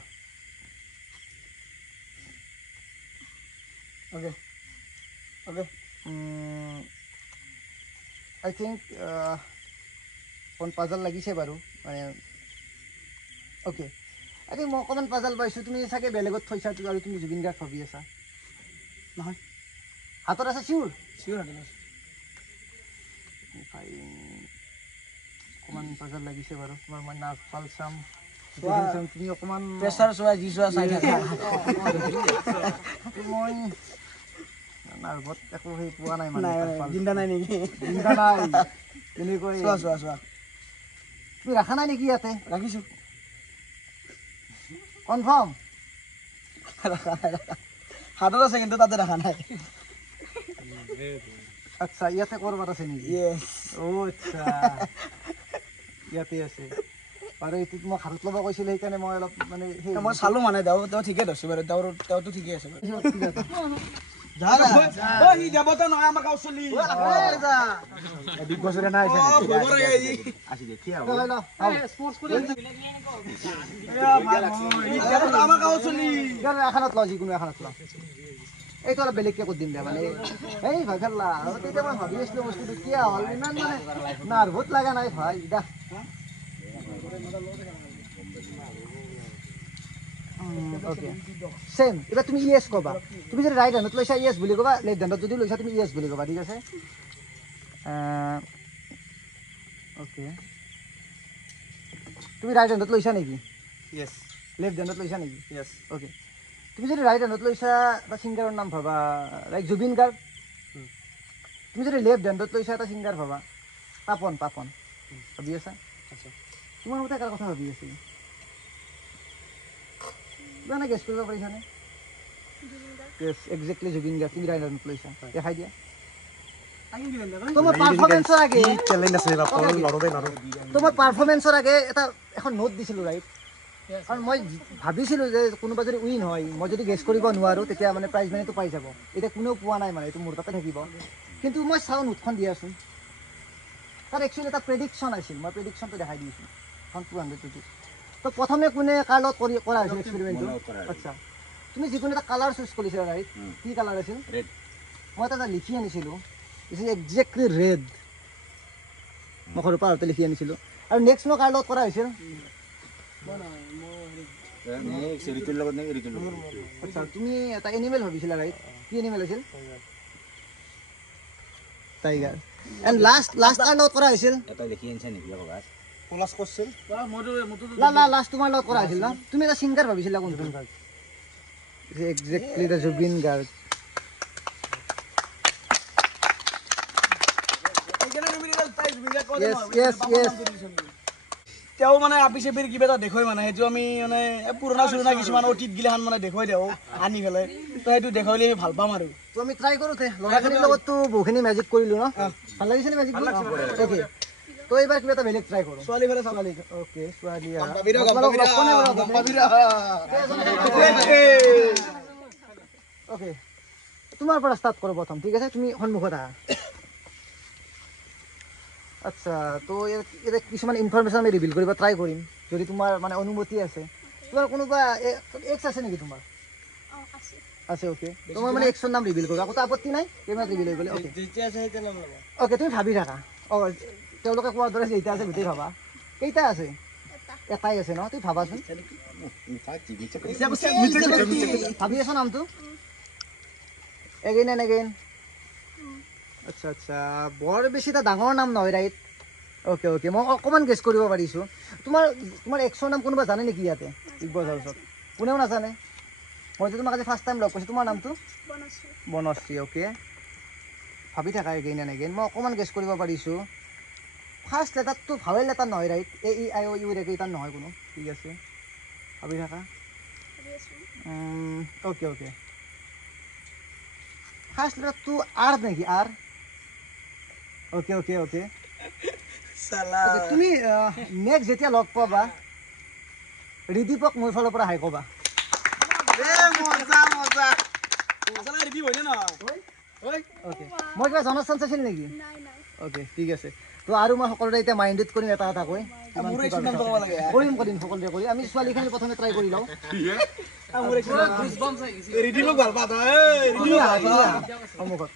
অ'কে আই থিংক অকণ পাজল লাগিছে বাৰু মানে অ'কে আই থিংক মই অকণমান পাজল পাইছোঁ তুমি চাগে বেলেগত থৈছা আৰু তুমি জুবিন গাৰ্গ ভাবি আছা নহয় হাতত আছে চিউৰ হাতত আছে অকণমান পাজল লাগিছে বাৰু তোমাৰ মই নাৰ্ভ পাল চাম তুমি অকণমান প্ৰেছাৰ চোৱা যি চোৱা চাই থাকা মই নাৰ্ভত একো সেই পোৱা নাই মানে জিন্দা নাই নেকি জিন্দা নাই তেনেকৈ চোৱা তুমি ৰাখা নাই নেকি ইয়াতে ৰাখিছোঁ কনফাৰ্ম হাতত আছে কিন্তু তাতে ৰাখা নাই আচ্ছা ইয়াতে ক'ৰবাত আছে নেকি আচ্ছা ইয়াতে আছে বাৰু এইটোত মই হাতত ল'ব কৈছিলোঁ সেইকাৰণে মই অলপ মানে মই চালোঁ মানে তেওঁ ঠিকে ধৰিছোঁ বাৰু তেওঁতো ঠিকে আছে বাৰু দেৱতা নহয় আমাৰ গাঁও চলি বিগ বছৰে নাই আমাৰ গাঁও চলি এখনত ল যিকোনো এখনত ল এইটো অলপ বেলেগকে কৰি দিম দে মানে এই ভাই খেলা তেতিয়া মই ভাবি আছিলোঁ বস্তুটো কিয় হ'ল ইমান মানে নাৰ্ভত লগা নাই ভাই দা অ'কে ছেম এবার তুমি ইয়েস কবা তুমি যদি রাইট হ্যান্ডত লৈছা ইয়েস বুলি কবা লেফট হ্যান্ডত যদি লৈছা তুমি ইয়েস বুলি কবা ঠিক আছে ওকে তুমি রাইট হ্যান্ডত লৈছা নেকি ইয়েস লেফট হ্যান্ডত লৈছা নেকি ইয়েস ওকে তুমি যদি ৰাইট হ্যান্ডত লৈছা এটা ছিংগাৰৰ নাম ভাবা লাইক জুবিন গাৰ্গ তুমি যদি লেফট হ্যান্ডত লৈছা এটা ছিংগাৰ ভাবা পাপন ভাবি আছা তোমাৰ মতে কাৰ কথা ভাবি আছিলো মানে গেছ কৰিব পাৰিছানে yes exactly জুবিন গাৰ্গ তুমি ৰাইট হ্যান্ডত লৈছা দেখাই দিয়া তোমার পারফরম্যান্সের আগে চ্যালেঞ্জ আছে তোমার পারফরম্যান্সের আগে এটা এখন নোট দিছিলো রাইট কারণ মই ভাবিছিলো যে কোনোবা যদি উইন হয় মই যদি গেছ কৰিব নোৱাৰো তেতিয়া মানে প্ৰাইজ মানিটো পাই যাব এটা কোনেও পোৱা নাই মানে এইটো মোৰ তাতে থাকিব কিন্তু মই চাওঁ নোটখন দি আছো তাৰ একচুয়ালি এটা প্ৰেডিকশ্যন আছিল মই প্ৰেডিকশ্যনটো দেখাই দিছো 200 তো প্ৰথমে কোনে কাৰ লগত কৰা হৈছিল এক্সপেৰিমেণ্টটো আচ্ছা তুমি যিকোনো এটা কালাৰ চুজ কৰিছিলা ৰাইট কি কালাৰ আছিল ৰেড মই এটা লিখি আনিছিলোঁ This is exactly red. মই ঘৰৰ পৰা লিখি আনিছিলোঁ আৰু নেক্সট মই কাৰ লগত কৰা হৈছিল ঋতুৰ লগত নে ঋতুৰ লগত আচ্ছা তুমি এটা এনিমেল ভাবিছিলা ৰাইট কি এনিমেল আছিল টাইগাৰ এণ্ড লাষ্ট কাৰ লগত কৰা হৈছিল এটা লিখি আনিছে নেকি লগত পলাশ কৰিছিল লাষ্ট তোমাৰ লগত কৰা হৈছিল ন তুমি এটা ছিংগাৰ ভাবিছিলা কোনজন গাৰ্গ এক্সেক্টলি দ্য জুবিন গাৰ্গ তেওঁ মানে আপি চেপিৰ কিবা এটা দেখুৱাই মানে সেইটো আমি মানে পুৰণা চুৰণা কিছুমান অতীত গিলাখান মানে দেখুৱাই দিওঁ আনি পেলাই তো সেইটো দেখুৱালে আমি ভাল পাম আৰু তো আমি ট্ৰাই কৰোঁ ল'ৰাখিনিৰ লগততো বহুখিনি মেজিক কৰিলোঁ ন ভাল লাগিছে নে মেজিক অ'কে তো এইবাৰ কিবা এটা বেলেগ ট্ৰাই কৰোঁ ছোৱালী ফালে ছোৱালী অ'কে ছোৱালী অ'কে তোমাৰ পৰা ষ্টাৰ্ট কৰোঁ প্ৰথম ঠিক আছে তুমি সন্মুখত আহা আচ্ছা তো এতিয়া কিছুমান ইনফৰমেশ্যন আমি ৰিভিল কৰিব ট্ৰাই কৰিম যদি তোমাৰ মানে অনুমতি আছে তোমাৰ কোনোবা এক্স আছে নেকি তোমাৰ আছে অ'কে তোমাৰ মানে এক্সৰ নাম ৰিভিল কৰিবা আকৌ আপত্তি নাই কেমেৰাত ৰিভিল হৈ গ'লে অ'কে অ'কে তুমি ভাবি থাকা অঁ তেওঁলোকে কোৱাৰ দৰে যেইটা আছে গোটেই ভাবা কেইটা আছে এটাই আছে ন তুমি ভাবাচোন ভাবি আছ নামটো এগেইন এণ্ড এগেইন আচ্ছা আচ্ছা বৰ বেছি এটা ডাঙৰ নাম নহয় ৰাইট অ'কে অ'কে মই অকণমান গেছ কৰিব পাৰিছোঁ তোমাৰ এক্সৰ নাম কোনোবা জানে নেকি ইয়াতে বিগ বছ হাউচত কোনেও নাজানে মইতো তোমাক আজি ফাৰ্ষ্ট টাইম লগ পাইছোঁ তোমাৰ নামটো বনশ্ৰী অ'কে ভাবি থাকা এগেইন এণ্ড এগেইন মই অকণমান গেছ কৰিব পাৰিছোঁ ফাৰ্ষ্ট লেটাৰটো ভাৱেল লেটাৰ নহয় ৰাইট ই লেটাৰ নহয় কোনো ঠিক আছে ভাবি থাকা অ'কে অ'কে ফাৰ্ষ্ট লেটাৰটো আৰ নেকি আৰ অ'কে অ'কে অ'কে তুমি নেক্সট যেতিয়া লগ পাবা ৰিদীপক মোৰ ফালৰ পৰা হাই ক'বা মই কিবা জনাৰ চান্স আছিল নেকি অ'কে ঠিক আছে তো আৰু মই সকলোৰে এতিয়া মাইণ্ডেড কৰিম এটা এটাকৈ কৰিম সকলোৰে কৰি আমি ছোৱালীখিনি প্ৰথমে ট্ৰাই কৰি লওঁ সন্মুখত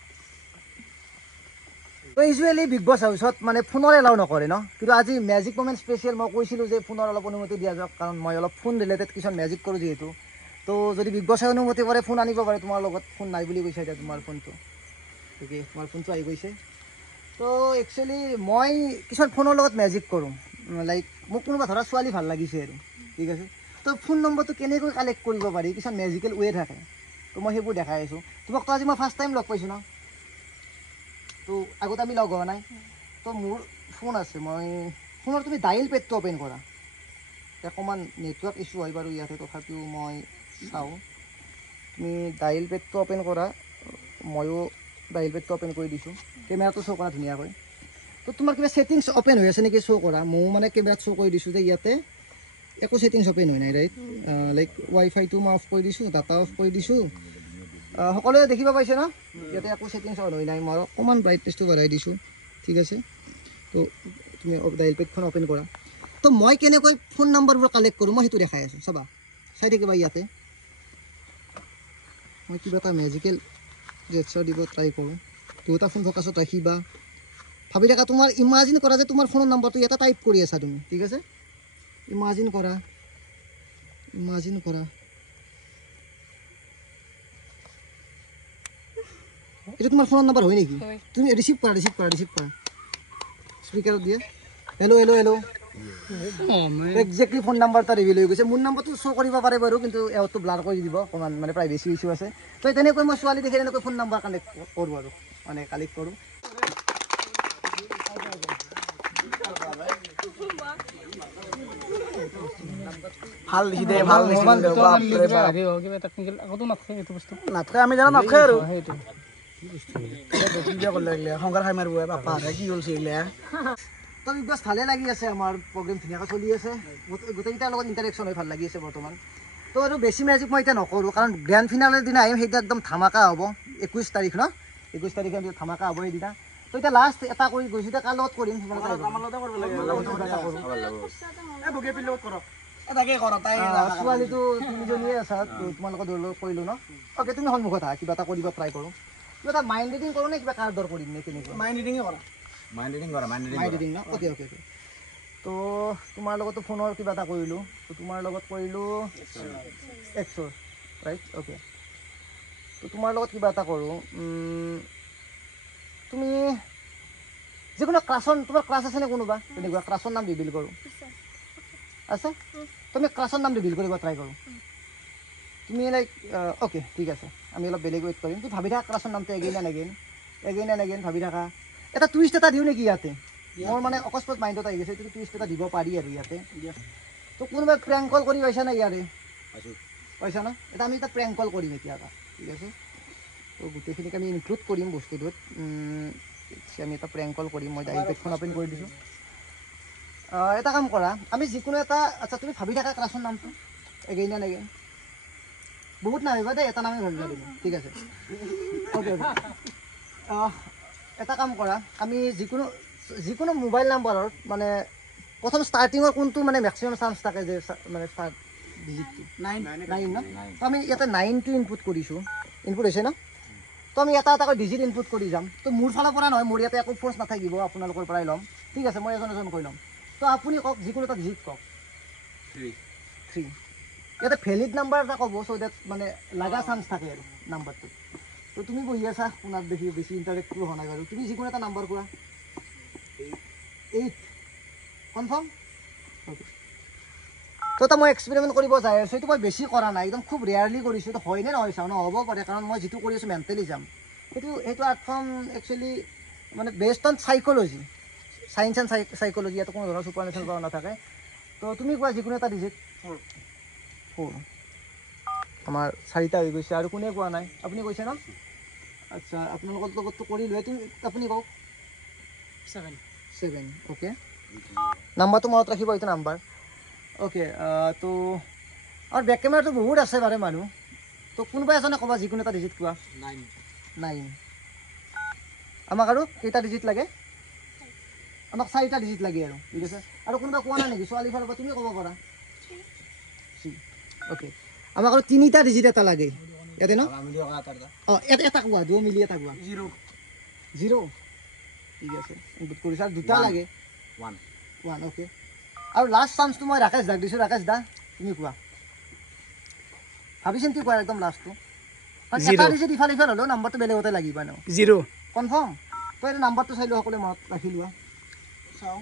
তো ইউজুৱেলি বিগ বছ হাউচত মানে ফোনৰ এলাউ নকৰে ন কিন্তু আজি মেজিক মমেণ্ট স্পেচিয়েল মই কৈছিলোঁ যে ফোনৰ অলপ অনুমতি দিয়া যাওক কাৰণ মই অলপ ফোন ৰিলেটেড কিছুমান মেজিক কৰোঁ যিহেতু তো যদি বিগ বছে অনুমতি কৰে ফোন আনিব পাৰে তোমাৰ লগত ফোন নাই বুলি কৈছে এতিয়া তোমাৰ ফোনটো ঠিকে তোমাৰ ফোনটো আহি গৈছে তো একচুৱেলি মই কিছুমান ফোনৰ লগত মেজিক কৰোঁ লাইক মোক কোনোবা ধৰা ছোৱালী ভাল লাগিছে আৰু ঠিক আছে তো ফোন নম্বৰটো কেনেকৈ কালেক্ট কৰিব পাৰি কিছুমান মেজিকেল ৱে থাকে তো মই সেইবোৰ দেখাই আছোঁ তোমাক তো আজি মই ফাৰ্ষ্ট টাইম লগ পাইছোঁ ন তো আগতে আমি লগ হোৱা নাই তো মোৰ ফোন আছে মই ফোনৰ তুমি ডাইল পেডটো অ'পেন কৰা অকণমান নেটৱৰ্ক ইছ্যু হয় বাৰু ইয়াতে তথাপিও মই চাওঁ তুমি ডাইল পেডটো অ'পেন কৰা ময়ো ডাইল পেডটো অ'পেন কৰি দিছোঁ কেমেৰাটো শ্ব' কৰা ধুনীয়াকৈ তো তোমাৰ কিবা ছেটিংছ অ'পেন হৈ আছে নেকি শ্ব' কৰা ময়ো মানে কেমেৰাত শ্ব' কৰি দিছোঁ যে ইয়াতে একো ছেটিংছ অ'পেন হৈ নাই ৰাইট লাইক ৱাইফাইটো মই অফ কৰি দিছোঁ ডাটা অফ কৰি দিছোঁ সকলোৱে দেখিব পাইছে ন ইয়াতে একো ছেটিংছ অন হৈ নাই মই অকণমান ব্ৰাইটনেছটো বঢ়াই দিছোঁ ঠিক আছে তো তুমি ডাইল পেডখন অ'পেন কৰা তো মই কেনেকৈ ফোন নম্বৰবোৰ কালেক্ট কৰোঁ মই সেইটো দেখাই আছোঁ চাবা চাই থাকিবা ইয়াতে মই কিবা এটা মেজিকেল জেটছাৰ দিব ট্ৰাই কৰোঁ দুটা ফোন ফ'কাছত ৰাখিবা ভাবি থাকা তোমাৰ ইমাজিন কৰা যে তোমাৰ ফোনৰ নম্বৰটো ইয়াতে টাইপ কৰি আছা তুমি ঠিক আছে ইমাজিন কৰা এইটো তোমাৰ ফোনৰ নম্বৰ হয় নেকি তুমি ৰিচিভ কৰা স্পীকাৰত দিয়ে হেল্ল' একজেক্টলি ফোন নম্বৰ এটা ৰিভিল হৈ গৈছে মোৰ নম্বৰটো শ্ব' কৰিব পাৰে বাৰু কিন্তু এওঁটো ব্লাৰ কৰি দিব অকণমান মানে প্ৰাইভেচি ইছ্যু আছে তো তেনেকৈ মই ছোৱালী দেখি এনেকৈ ফোন নম্বৰ কালেক্ট কৰোঁ আৰু মানে কালেক্ট কৰোঁ ভাল লিখি দে ভাল নাথকে আমি জানো নাথকে আৰু সংসাৰ খাই মাৰিব বাপা কি কৰিছে তো বিগ বছ ভালে লাগি আছে আমাৰ প্ৰগ্ৰেম ধুনীয়াকৈ চলি আছে গোটেইকেইটাৰ লগত ইণ্টাৰেকশ্যন হৈ ভাল লাগি আছে বৰ্তমান তো আৰু বেছি মেজিক মই এতিয়া নকৰোঁ কাৰণ গ্ৰেণ্ড ফিনালৰ দিনা আহিম সেইটো একদম ধামাকা হ'ব 21 তাৰিখ ন 21 তাৰিখে ধামাকা হ'ব সেইদিনা তো এতিয়া লাষ্ট এটা কৰি গৈছোঁ এতিয়া কাৰ লগত কৰিম ছোৱালীটো তিনিজনীয়ে আছা তোমালোকৰ দৌৰ কৰিলোঁ ন অ'কে তুমি সন্মুখত আহা কিবা এটা কৰিব ট্ৰাই কৰোঁ কিবা এটা মাইণ্ড ৰিডিং কৰোঁ নে কিবা কাৰ্ডৰ কৰিম নে কেনেকুৱা মাইণ্ড ৰিডিঙে কৰা মাইণ্ড ৰিডিং ন অ'কে তো তোমাৰ লগতো ফোনৰ কিবা এটা কৰিলোঁ তো তোমাৰ লগত কৰিলোঁ এক্সৰ ৰাইট অ'কে তো তোমাৰ লগত কিবা এটা কৰোঁ তুমি যিকোনো ক্লাছৰ তোমাৰ ক্লাছ আছেনে কোনোবা তেনেকুৱা ক্লাছৰ নাম ৰিভিল কৰোঁ আছে তুমি ক্লাছৰ নাম ৰিভিল কৰিব ট্ৰাই কৰোঁ তুমি লাইক অ'কে ঠিক আছে আমি অলপ বেলেগ ৱেইট কৰিম তুমি ভাবি থাকা ক্লাছৰ নামটো এগেইন এণ্ড এগেইন ভাবি থাকা এটা টুইষ্ট এটা দিওঁ নেকি ইয়াতে মোৰ মানে অকস্মাত মাইণ্ডত আহি গৈছে এইটো টুইষ্ট এটা দিব পাৰি আৰু ইয়াতে তো কোনোবাই প্ৰেংক কল কৰি পাইছা নে ইয়াৰে পাইছা ন এটা আমি এটা প্ৰেংক কল কৰিম এতিয়া ঠিক আছে তো গোটেইখিনিক আমি ইনক্লুড কৰিম বস্তুটোত আমি এটা প্ৰেংক কল কৰিম মই ডাইৰেক্ট পেজখন অপেন কৰি দিছোঁ এটা কাম কৰা আমি যিকোনো এটা আচ্ছা তুমি ভাবি থাকা ক্লাছৰ নামটো এগেইন এণ্ড এগেইন বহুত নামিবা দেই এটা নামেই ভাবিবা তুমি ঠিক আছে অ'কে এটা কাম কৰা আমি যিকোনো মোবাইল নাম্বাৰৰ মানে প্ৰথম ষ্টাৰ্টিঙৰ কোনটো মানে মেক্সিমাম চান্স থাকে যে মানে ষ্টাৰ্ট ডিজিটটো 9 ন তো আমি ইয়াতে 9টো ইনপুট কৰিছোঁ ইনপুট হৈছে ন তো আমি এটা এটাকৈ ডিজিট ইনপুট কৰি যাম তো মোৰ ফালৰ পৰা নহয় মোৰ ইয়াতে একো ফ'ৰ্চ নাথাকিব আপোনালোকৰ পৰাই ল'ম ঠিক আছে মই এজন কৈ ল'ম তো আপুনি কওক যিকোনো এটা ডিজিট কওক 3 ইয়াতে ভেলিড নাম্বাৰ এটা ক'ব চ' ডেট মানে লাগা চান্স থাকে আৰু নাম্বাৰটো তো তুমি বহি আছা শুনাত দেখি বেছি ইণ্টাৰেক্টিভ হোৱা নাই বাৰু তুমি যিকোনো এটা নাম্বাৰ কোৱা 8 কনফাৰ্ম অ'কে তো এটা মই এক্সপেৰিমেণ্ট কৰিব যাই আছোঁ এইটো মই বেছি কৰা নাই একদম খুব ৰেয়াৰলি কৰিছোঁ এইটো হয়নে নহয় চাওঁ নহ'ব পাৰে কাৰণ মই যিটো কৰি আছোঁ মেণ্টেলি যাম সেইটো আৰ্ট ফৰ্ম একচুৱেলি মানে best on psychology science and psychology ইয়াত কোনো ধৰণৰ ছুপাৰ নেচাৰেল কৰা নাথাকে তো তুমি কোৱা যিকোনো এটা ডিজিট 4 আমাৰ 4টা হৈ গৈছে আৰু কোনে কোৱা নাই আপুনি কৈছে ন আচ্ছা আপোনালোকৰ লগততো কৰিলোঁ তুমি আপুনি কওক 7 অ'কে নাম্বাৰটো মনত ৰাখিব এইটো নাম্বাৰ অ'কে তো আৰু বেক কেমেৰাটো বহুত আছে বাৰু মানুহ তো কোনোবা এজনে ক'বা যিকোনো এটা ডিজিট কোৱা 9 আমাক আৰু কেইটা ডিজিট লাগে আমাক 4টা ডিজিট লাগে আৰু ঠিক আছে আৰু কোনোবা কোৱা নাই নেকি ছোৱালী ফালৰ পৰা তুমি ক'ব পাৰা অ'কে আমাক আৰু 3টা ডিজিট এটা লাগে ইয়াতে ন অঁ এটা কোৱা 2 মিলি এটা কোৱা 0 ঠিক আছে ইনপুট কৰিছা আৰু 2টা লাগে 1 অ'কে আৰু লাষ্ট চান্সটো মই ৰাকেশ দাক দিছোঁ ৰাকেশ দা তুমি কোৱা ভাবিচিন্তি কোৱা একদম লাষ্টটো এটা ডিজিট ইফাল ইফাল হ'লেও নাম্বাৰটো বেলেগতে লাগিব ন 0 কনফাৰ্ম তো এইটো নাম্বাৰটো চাই লোৱা সকলোৱে মনত ৰাখি লোৱা চাওঁ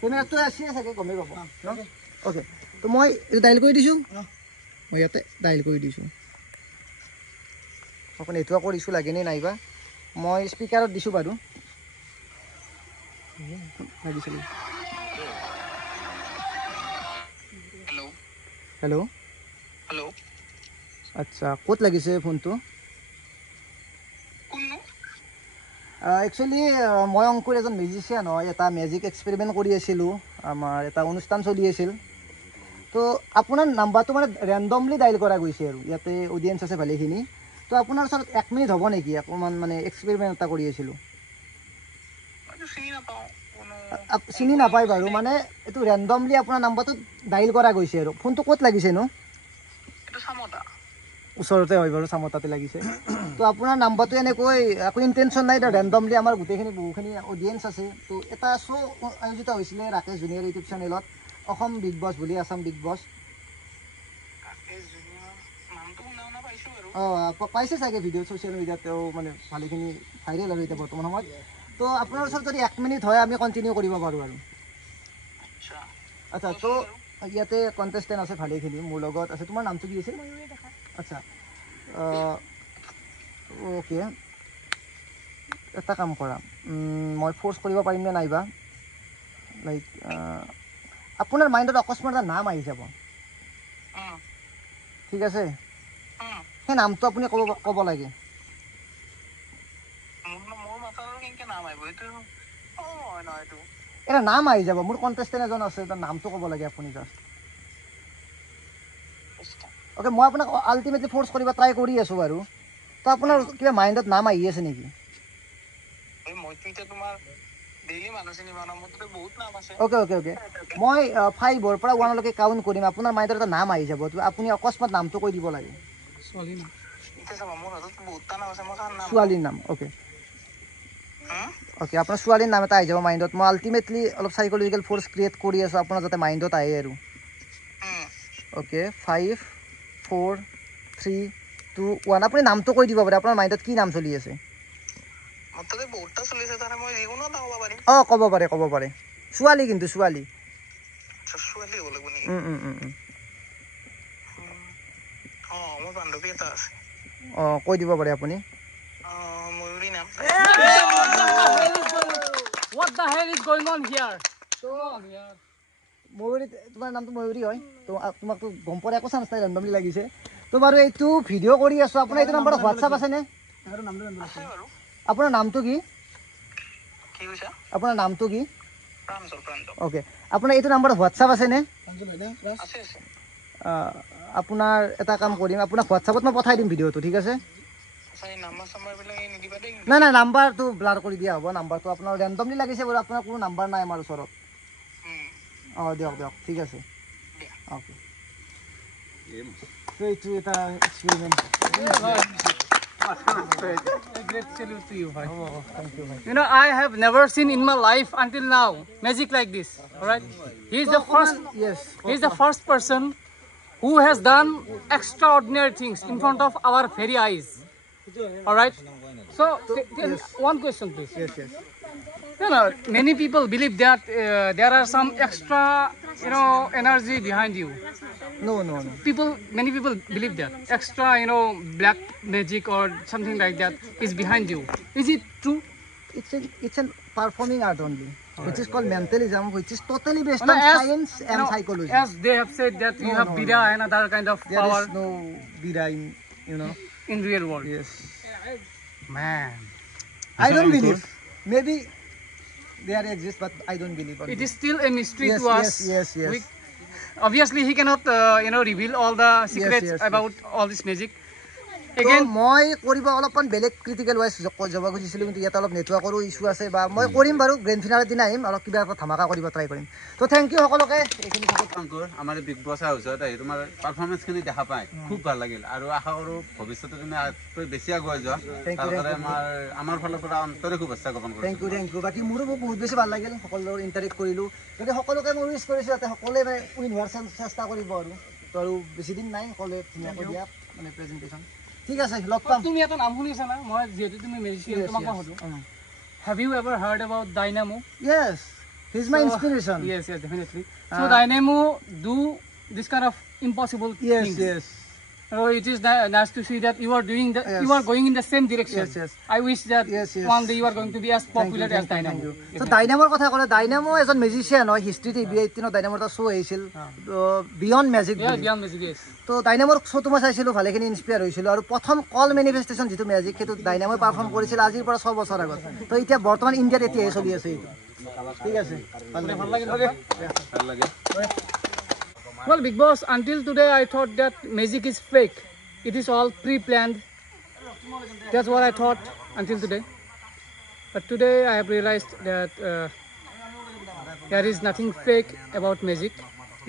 কেমেৰাটো আছে চাগে গমেই পাব অ'কে তো মই এইটো ডাইল কৰি দিছোঁ মই ইয়াতে ডাইল কৰি দিছোঁ আপুনি এইটো কৰিছোঁ লাগেনে নাইবা মই স্পীকাৰত দিছোঁ বাৰু লাগিছিল হেল্ল' আচ্ছা ক'ত লাগিছে ফোনটো একচুৱেলি মই অংকুৰ এজন মিউজিচিয়ান হয় এটা মেজিক এক্সপেৰিমেণ্ট কৰি আছিলোঁ আমাৰ এটা অনুষ্ঠান চলি আছিল তো আপোনাৰ নাম্বাৰটো মানে ৰেণ্ডমলি ডাইল কৰা গৈছে আৰু ইয়াতে অডিয়েঞ্চ আছে ভালেখিনি তো আপোনাৰ ওচৰত 1 মিনিট হ'ব নেকি অকণমান মানে এক্সপেৰিমেণ্ট এটা কৰি আছিলোঁ চিনি নাপায় বাৰু মানে এইটো ৰেণ্ডমলি আপোনাৰ নাম্বাৰটো ডাইল কৰা গৈছে আৰু ফোনটো ক'ত লাগিছেনো ওচৰতে হয় বাৰু চামতাতে লাগিছে তো আপোনাৰ নাম্বাৰটো এনেকৈ একো ইণ্টেনশ্যন নাই ৰেণ্ডমলি আমাৰ গোটেইখিনি বহুখিনি অডিয়েঞ্চ আছে তো এটা শ্ব' আয়োজিত হৈছিলে ৰাকেশ জুনিয়ৰ ইউটিউব চেনেলত অসম বিগ বছ বুলি আছাম বিগ বছ অঁ পাইছে চাগে ভিডিঅ' ছ'চিয়েল মিডিয়াত তেওঁ মানে ভালেখিনি ভাইৰেল আৰু এতিয়া বৰ্তমান সময়ত তো আপোনাৰ ওচৰত যদি 1 মিনিট হয় আমি কণ্টিনিউ কৰিব পাৰোঁ আৰু আচ্ছা তো ইয়াতে কণ্টেষ্টেণ্ট আছে ভালেখিনি মোৰ লগত আছে তোমাৰ নামটো কি আছিল আচ্ছা অ'কে এটা কাম কৰা মই ফ'ৰ্চ কৰিব পাৰিম নে নাইবা লাইক আপোনাৰ মাইণ্ডত অকস্মাত এটা নাম আহি যাব ঠিক আছে সেই নামটো আপুনি ক'ব লাগে এটা নাম আহি যাব মোৰ কণ্টেষ্টেণ্ট এজন আছে তাৰ নামটো ক'ব লাগে আপুনি জাষ্ট অ'কে মই আপোনাক আল্টিমেটলি ফ'ৰ্চ কৰিব ট্ৰাই কৰি আছোঁ বাৰু তো আপোনাৰ কিবা মাইণ্ডত নাম আহি আছে নেকি অ'কে অ'কে অ'কে মই 5ৰ পৰা 1লৈকে কাউণ্ট কৰিম আপোনাৰ মাইণ্ডত এটা নাম আহি যাব আপুনি অকস্মাত নামটো কৈ দিব লাগে ছোৱালীৰ নাম অ'কে অ'কে আপোনাৰ ছোৱালীৰ নাম এটা আহি যাব মাইণ্ডত মই আল্টিমেটলি অলপ চাইক'লজিকেল ফ'ৰ্চ ক্ৰিয়েট কৰি আছোঁ আপোনাৰ যাতে মাইণ্ডত আহে আৰু অ'কে 5 4 3 2 1 আপুনি নামটো কৈ দিব পাৰে আপোনাৰ মাইণ্ডত কি নাম চলি আছে অঁ ক'ব পাৰে ছোৱালী কিন্তু ছোৱালী অঁ কৈ দিব পাৰে আপুনি What the hell is going on here? ময়ূৰী তোমাৰ নামটো ময়ূৰী হয় তো তোমাকতো গম পোৱাৰ একো চান্স নাই ৰেণ্ডমলি লাগিছে তো বাৰু এইটো ভিডিঅ' কৰি আছোঁ আপোনাৰ এইটো নাম্বাৰত হোৱাটছআপ আছেনে আপোনাৰ নামটো কি আপোনাৰ নামটো কি অ'কে আপোনাৰ এইটো নাম্বাৰত হোৱাটছআপ আছেনে আপোনাৰ এটা কাম কৰিম আপোনাক হোৱাটছআপত মই পঠাই দিম ভিডিঅ'টো ঠিক আছে নাই নাই নাম্বাৰটো ব্লাৰ কৰি দিয়া হ'ব নাম্বাৰটো আপোনাৰ ৰেণ্ডমলি লাগিছে বাৰু আপোনাৰ কোনো নাম্বাৰ নাই আমাৰ ওচৰত অঁ দিয়ক ঠিক আছে অ'কে এইটো এটা experiment A great salute to you, bhai. Thank you, bhai. You know, I have never seen in my life until now magic like this. All right, he is the first. Yes, he is the first person who has done extraordinary things in front of our very eyes. All right. So, one question, please. Yes. You know, many people believe that there are some extra, energy behind you. No. Many people believe that extra, black magic or something like that is behind you. Is it true? It's a performing art only, which is called mentalism, which is totally based on science and psychology. As they have said that you have Bida and other kind of there power. There is no Bida in real world. Yes. Man. I don't believe. Maybe there exists, but I don't believe. It is still a mystery to us. Yes. Obviously, he cannot, reveal all the secrets about all this magic. Again, মই কৰিব অলপমান বেলেগ critical wise যাব খুজিছিলোঁ কিন্তু ইয়াত অলপ নেটৱৰ্কৰো issue আছে বা মই কৰিম বাৰু গ্ৰেণ্ড ফিনালৰ দিনা আহিম অলপ কিবা এটা ধামাকা কৰিব ট্ৰাই কৰিম তো থেংক ইউ সকলোকে এইখিনি আমাৰ বিগ বছ হাউচত আহি তোমাৰ পাৰফৰ্মেঞ্চখিনি দেখা পাই খুব ভাল লাগিল আৰু আশা কৰোঁ ভৱিষ্যতে তুমি বেছি আগুৱাই যোৱা আমাৰ ফালৰ পৰা অন্তৰে শুভেচ্ছা জ্ঞাপন কৰিছোঁ থেংক ইউ বাকী মোৰো বহুত বেছি ভাল লাগিল সকলোৰ ইণ্টাৰেক্ট কৰিলোঁ গতিকে সকলোকে মই উইচ কৰিছোঁ যাতে সকলোৱে মানে উইন হোৱাৰ চেষ্টা কৰিব আৰু তো আৰু বেছি দিন নাই সকলোৱে ধুনীয়াকৈ দিয়া মানে প্ৰেজেণ্টেশ্যন ঠিক আছে লগ পাম তুমি এটা নাম শুনিছা না মই যেহেতু তুমি মেজিচিয়ান তোমাক কহতো have you ever heard about Dynamo? Yes, he's my inspiration. Yes, definitely. So Dynamo do this kind of impossible things. Yes. So it is nice to see that you are doing that. You are going in the same direction. Yes. I wish that one day you are going to be as popular as Dynamo. So Dynamo কথা ক'লে Dynamo এজন magician হয় history TV 18 Dynamo এটা show' আহিছিল beyond magic beyond magic yes তো Dynamo শ্ব'টো মই চাইছিলোঁ ভালেখিনি ইনস্পায়াৰ হৈছিলোঁ আৰু প্ৰথম কল মেনিফেষ্টেশ্যন যিটো মেজিক সেইটো Dynamo পাৰফৰ্ম কৰিছিল আজিৰ পৰা 6 বছৰ আগত তো এতিয়া বৰ্তমান ইণ্ডিয়াত এতিয়াহে চলি আছে এইটো ঠিক আছে ভাল লাগে Well, Big Boss, until today I thought that magic is fake. It is all pre-planned. That's what I thought until today. But today I have realized that there is nothing fake about magic.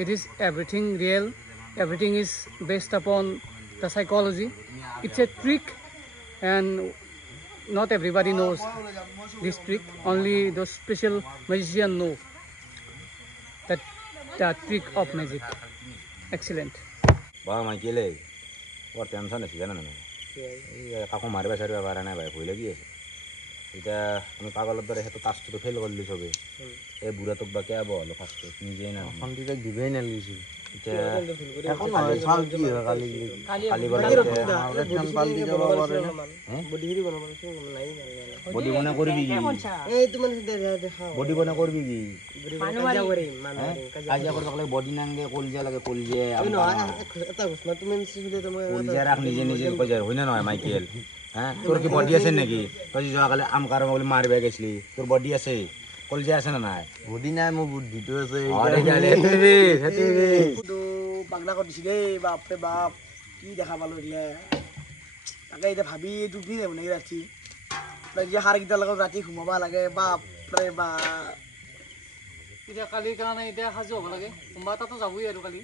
It is everything real. Everything is based upon the psychology. It's a trick and not everybody knows this trick. Only those special magicians know that the trick of magic. Excellent. Ba Michael, what tension is it? কাকো মাৰিব চাৰিব পৰা নাই ভাই ভয় লাগি আছে এতিয়া আমি পাগলৰ দৰে সেইটো টাস্কটো ফেইল কৰিলোঁ চবে এই বুঢ়াটোক বা কিয় বহল ফাৰ্ষ্টে নিজেই না সন্ধিয়া দিবই নালাগিছিল এতিয়া এখন নহয় চাল কি হয় কালি বডি বনা কৰিবি কি বডি বনা কৰিবি কি কাজিয়া কৰিব লাগে বডি নাংগে কলজিয়া লাগে কলজিয়া কলজিয়া ৰাখ নিজে নিজে কৈ যায় হয় না নহয় মাইকেল হ্যাঁ তোৰ কি বডি আছে নাকি তুই যোৱাকালি আম কাৰম বলে মাৰিবা গৈছিলি তোৰ বডি আছে কলজিয়া আছে না নাই বডি নাই মোৰ বুদ্ধিটো আছে আৰে গালে হেতেবে তো পাগলা কৰি দিছিলে বাপৰে বাপ কি দেখা পালো দিলে তাকে এটা ভাবি টুকি যাব নেকি ৰাতি লাগিয়া হাৰগিটাৰ লগত ৰাতি ঘুমাবা লাগে বাপৰে বা এতিয়া কালিৰ কাৰণে এতিয়া সাজু হ'ব লাগে কোনোবা তাতো যাবই আৰু কালি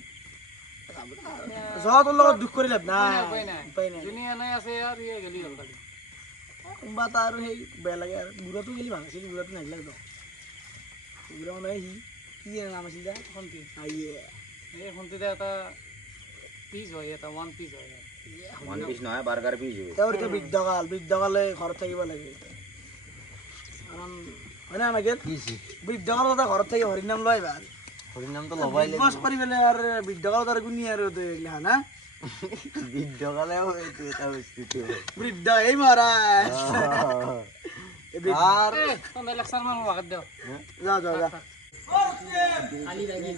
যহতৰ লগত দুখ কৰি লাভ নাই উপায় নাই যোনে নাই আছে আৰু ইয়ে গেলি হ'ল কালি কোনোবা এটা আৰু সেই বেয়া লাগে আৰু বুঢ়াটো গেলি ভাল আছিল বুঢ়াটো নাহিলে তো বুঢ়া মানে কি নাম আছিল যা খন্তি আইয়ে এই খন্তিতে এটা পিচ হয় এটা 1 পিচ হয় ওৱান পিচ নহয় বাৰ্গাৰ পিচ হয় তেওঁৰ এতিয়া বৃদ্ধকালে ঘৰত থাকিব লাগে কাৰণ হয় না আমাকে বৃদ্ধকালত এটা ঘৰত থাকি হৰিৰ নাম লয় ভাল হৰিৰ নামটো ল'বাই লাগিব বছ কৰি পেলাই আৰু বৃদ্ধকালত আৰু কোনি আৰু এইগিলা না বৃদ্ধকালেও এইটো এটা বস্তুটো বৃদ্ধ এই মহাৰাজ আর তুমি লেকচার মান ওয়াগত দাও যা যা যা খালি লাগি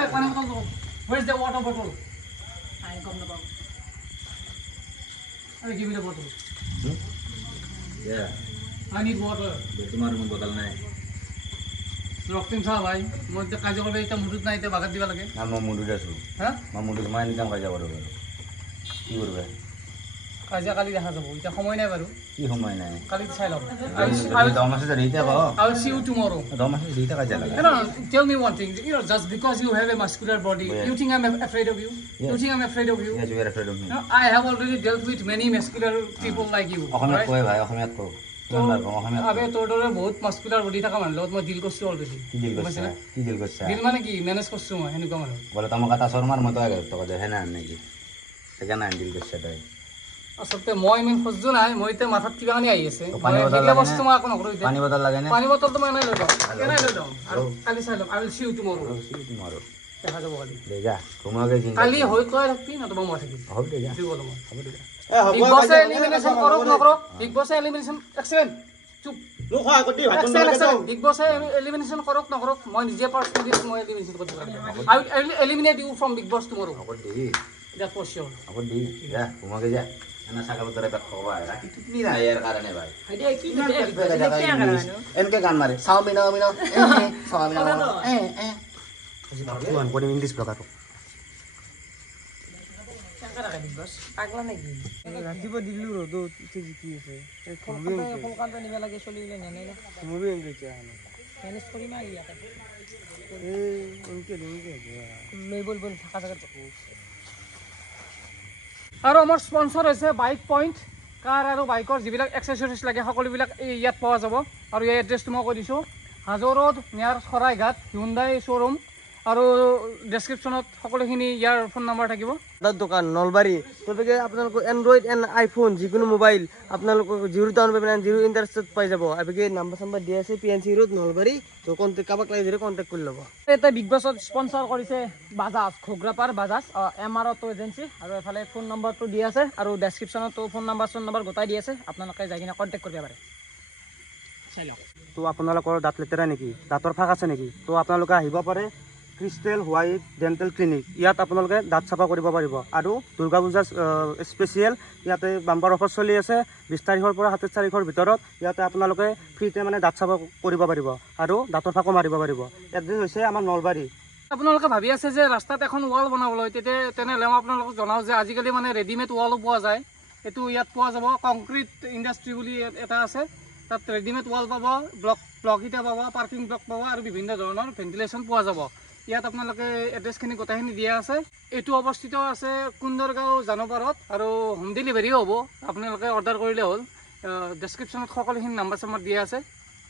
এই পানি বোতল দাও where is the water bottle আই কম না বাবু I give me the bottle yeah I need water তোমার রুম বোতল নাই রক্তিম সাহেব ভাই মধ্যে কাজ করবে এটা মুটুত নাই এটা বাগাত দিবা লাগে না মই মুডুত আছো হ্যাঁ মই মুডুত মই নিজাম কাজ করব কি করবে কাজা কালি দেখা যাব এটা সময় নাই বাৰু কি সময় নাই কালি চাই লম দম আছে রেইতা কো I will see you tomorrow দম আছে রেইতা কাজ লাগা no tell me one thing you know just because you have a muscular body you think I'm afraid of you you think I'm afraid of you yes you are afraid of me no I have already dealt with many muscular people like you অসমীয়াত কয় ভাই অসমীয়াত কও আবে তোৰ দৰে বহুত muscular body থকা মানুহ লগত মই ডিল কৰিছো অলৰেডি কি ডিল কৰছ ডিল মানে কি মেনেজ কৰিছো মই সেনেকুৱা মানুহ বলে তোমাক এটা শর্মার মতো আগে তো দেখে না নাকি সেখানে ডিল করছ তাই আচলতে মই ইমান সহ্য নাই মই এতিয়া মাথাত কিবা কানি আহি আছে পানী বটল লাগে বস্তু মই একো নকৰো পানী বটল লাগে না পানী বটল তো মই নাই লৈ যাওঁ কেনে লৈ যাওঁ আৰু কালি চাই লম I will see you tomorrow দেখা যাব কালি দে যা তোমাকে জিন্দা কালি হৈ কৈ থাকবি না তোমাৰ মই থাকিম হ'ব দে যা ঠিক হ'ল মই হ'ব দে বিগ বছে এলিমিনেশন কৰক নকৰক বিগ বছে এলিমিনেশন এক্সেলেন্ট চুপ লোক হয় কতি ভাত এক্সেলেন্ট বিগ বছে এলিমিনেশন কৰক নকৰক মই নিজে পাৰ্সনেলি মই এলিমিনেশন কৰিব পাৰিম I will eliminate you from big boss tomorrow হ'ব দে that for sure হ'ব দে যা তোমাকে যা না সাকাল তোরে পেট খাওয়া রাখি টুকনি না এর কারণে ভাই আইডি কি করে এনকে গান মারে চাউমিন চাউমিন কোন ইংলিশ প্রকার পাগলা নাকি ৰাতিপুৱা দিলো ৰ'দ উঠি জিকি আছে ফুলকান্ত নিবা লাগে চলিলে নেনে না মুভি এংগেজ আহলে মেনেজ কৰিম আৰু ইয়াতে এই উনকে লৈ বল বল থাকা জায়গা আৰু আমাৰ স্পন্সৰ হৈছে বাইক পইণ্ট কাৰ আৰু বাইকৰ যিবিলাক এক্সেসৰিজ লাগে সকলোবিলাক ইয়াত পোৱা যাব আৰু এই এড্ৰেছটো মই কৈ দিছোঁ হাজো ৰোড নিয়াৰ শৰাইঘাট হিউণ্ডাই শ্ব'ৰুম আৰু ডেছক্ৰিপশ্যনত সকলোখিনি ইয়াৰ ফোন নম্বৰ থাকিব দোকান নলবাৰী গতিকে আপোনালোকৰ এণ্ড্ৰইড এণ্ড আইফোন যিকোনো মোবাইল আপোনালোকৰ 0 ইণ্টাৰেষ্টত পাই যাব আবেগে নাম্বাৰ চাম্বাৰ দিয়া আছে PNC ৰোড নলবাৰী তো কণ্টেক্ট কাবাক লাগে যদি কণ্টেক্ট কৰি ল'ব এটা বিগ বছত স্পন্সৰ কৰিছে Bajaj Ghograpar Bajaj MR auto agency আৰু এফালে ফোন নম্বৰটো দিয়া আছে আৰু ডেছক্ৰিপশ্যনতো ফোন নম্বৰ গোটাই দি আছে আপোনালোকে যাই কিনে কণ্টেক্ট কৰিব পাৰে চাই লওক তো আপোনালোকৰ দাঁত লেতেৰা নেকি দাঁতৰ ফাক আছে নেকি তো আপোনালোকে আহিব পাৰে ক্ৰিষ্টেল হোৱাইট ডেণ্টেল ক্লিনিক ইয়াত আপোনালোকে দাঁত চাফা কৰিব পাৰিব আৰু দুৰ্গা পূজা স্পেচিয়েল ইয়াতে বাম্পাৰ অফাৰ চলি আছে 20 তাৰিখৰ পৰা 27 তাৰিখৰ ভিতৰত ইয়াতে আপোনালোকে ফ্ৰীতে মানে দাঁত চাফা কৰিব পাৰিব আৰু দাঁতৰ ফাকো মাৰিব পাৰিব এড্ৰেছ হৈছে আমাৰ নলবাৰী আপোনালোকে ভাবি আছে যে ৰাস্তাত এখন ৱাল বনাবলৈ তেনেহ'লে মই আপোনালোকক জনাওঁ যে আজিকালি মানে ৰেডিমেড ৱালো পোৱা যায় এইটো ইয়াত পোৱা যাব কংক্ৰিট ইণ্ডাষ্ট্ৰি বুলি এটা আছে তাত ৰেডিমেড ৱাল পাব ব্লক ইটা পাব পাৰ্কিং ব্লক পাব আৰু বিভিন্ন ধৰণৰ ভেণ্টিলেশ্যন পোৱা যাব ইয়াত আপোনালোকে এড্ৰেছখিনি গোটেইখিনি দিয়া আছে এইটো অৱস্থিত আছে কুন্দৰগাঁও জানপাৰত আৰু হোম ডেলিভাৰীও হ'ব আপোনালোকে অৰ্ডাৰ কৰিলে হ'ল ডেছক্ৰিপশ্যনত সকলোখিনি নাম্বাৰ চাম্বাৰ দিয়া আছে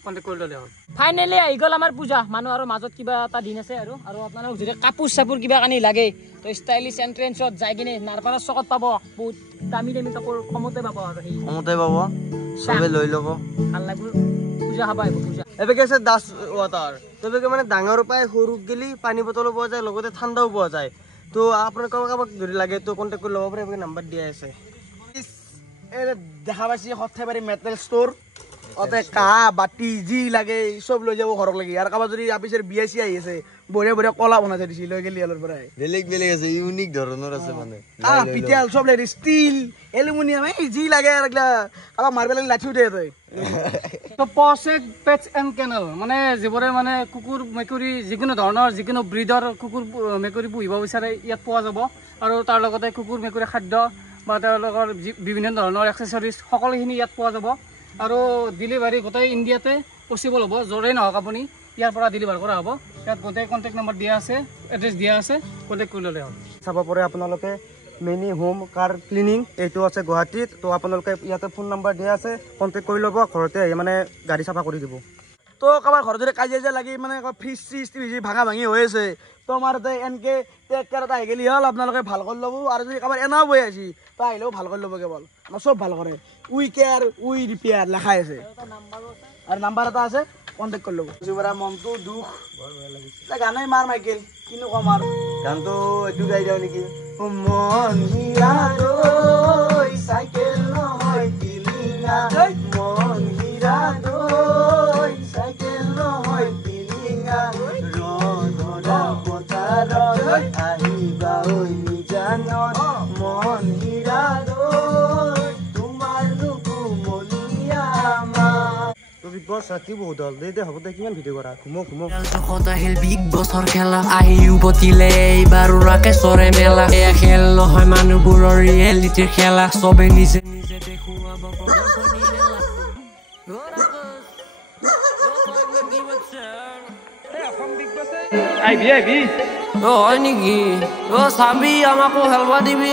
কণ্টেক্ট কৰি ল'লে হ'ল ফাইনেলি আহি গ'ল আমাৰ পূজা মানুহ আৰু মাজত কিবা এটা দিন আছে আৰু আপোনালোক যদি কাপোৰ চাপোৰ কিবা কানি লাগে তো ষ্টাইলিছ এণ্ট্ৰেঞ্চত যাই কিনে নাৰপাৰা চকত পাব বহুত দামী কাপোৰ কমতে পাব আৰু সেই কমতে পাব চবে লৈ ল'ব ভাল লাগিব পূজা খাব আহিব পূজা এবেগে আছে দাস ৱাটাৰ তবেগে মানে ডাঙৰ পাই সৰু গেলি পানী বটলো পোৱা যায় লগতে ঠাণ্ডাও পোৱা যায় তো আপোনাক কাবাক যদি লাগে তো কণ্টেক্ট কৰি ল'ব পাৰে এবেগে নাম্বাৰ দিয়া আছে এই দেখা পাইছি সৰ্থেবাৰী মেটেল ষ্ট'ৰ অতে কাঁহ বাতি যি লাগে চব লৈ যাব ঘৰক লাগি আৰু কাৰোবাৰ যদি আপিছৰ বিয়া চিয়া আহি আছে বঢ়িয়া বঢ়িয়া কলা বনাই থৈ দিছি লৈ গেলি ইয়াৰ পৰাই বেলেগ আছে ইউনিক ধৰণৰ আছে মানে কাঁহ পিতেল চব লাগে ষ্টীল এলুমিনিয়াম এই যি লাগে আৰু এইগিলা কাৰোবাক মাৰিব লাগি লাঠি উঠে তই তো পছেক পেটছ এণ্ড কেনেল মানে যিবোৰে মানে কুকুৰ মেকুৰী যিকোনো ধৰণৰ যিকোনো ব্ৰিডৰ কুকুৰ মেকুৰী পুহিব বিচাৰে ইয়াত পোৱা যাব আৰু তাৰ লগতে কুকুৰ মেকুৰী খাদ্য বা তেওঁলোকৰ বিভিন্ন ধৰণৰ এক্সেচৰিজ সকলোখিনি ইয়াত পোৱা যাব আৰু ডেলিভাৰী গোটেই ইণ্ডিয়াতে পচিবল হ'ব য'ৰেই নহওক আপুনি ইয়াৰ পৰা ডেলিভাৰ কৰা হ'ব ইয়াত গোটেই কণ্টেক্ট নম্বৰ দিয়া আছে এড্ৰেছ দিয়া আছে কণ্টেক্ট কৰি ল'লে হ'ল চাব পাৰে আপোনালোকে মিনি হোম কাৰ ক্লিনিং এইটো আছে গুৱাহাটীত তো আপোনালোকে ইয়াতে ফোন নাম্বাৰ দিয়া আছে কণ্টেক্ট কৰি ল'ব ঘৰতে আহি মানে গাড়ী চাফা কৰি দিব তো কাৰোবাৰ ঘৰত যদি কাজিয়া যে লাগি মানে ফ্ৰিজ চিজ ভাঙা ভাঙি হৈ আছে তো আমাৰ তাতে এনকে টেক কেয়াৰ এটা আহি গেলি হ'ল আপোনালোকে ভাল কৰি ল'ব আৰু যদি কাৰোবাৰ এনাও বৈ আছি তো আহিলেও ভাল কৰি ল'ব কেৱল আমাৰ চব ভাল কৰে উই কেয়াৰ উই ৰিপেয়াৰ লেখাই আছে আৰু নাম্বাৰ এটা আছে কণ্টেক্ট কৰি ল'ব জুবৰা মনটো দুখ গানেই মাৰ মাইকেল কিনো কম আৰু গানটো এইটো গাই যাওঁ নেকি মন হিৰা দৈ চাইকেল নহয় টিলিঙা মন হিৰা দৈ চাইকেল নহয় টিলিঙা ৰধৰা পথাৰত আহিবা ঐ নিজানত মন হিৰা দৈ তোমাৰ নুকুমলীয়া আমাৰ বিগ বছ ৰাতি বহুত হ'ল দে হ'ব দে কিমান ভিডিঅ' কৰা ঘুমো জোখত আহিল বিগ বছৰ খেলা আহি উভতিলে এইবাৰ ৰাকেশৰে মেলা এয়া খেল নহয় মানুহবোৰৰ ৰিয়েলিটিৰ খেলা চবে নিজে নিজে দেখুৱাব প্ৰদৰ্শনী মেলা হয় নেকি চাবি আমাকো খেলবা দিবি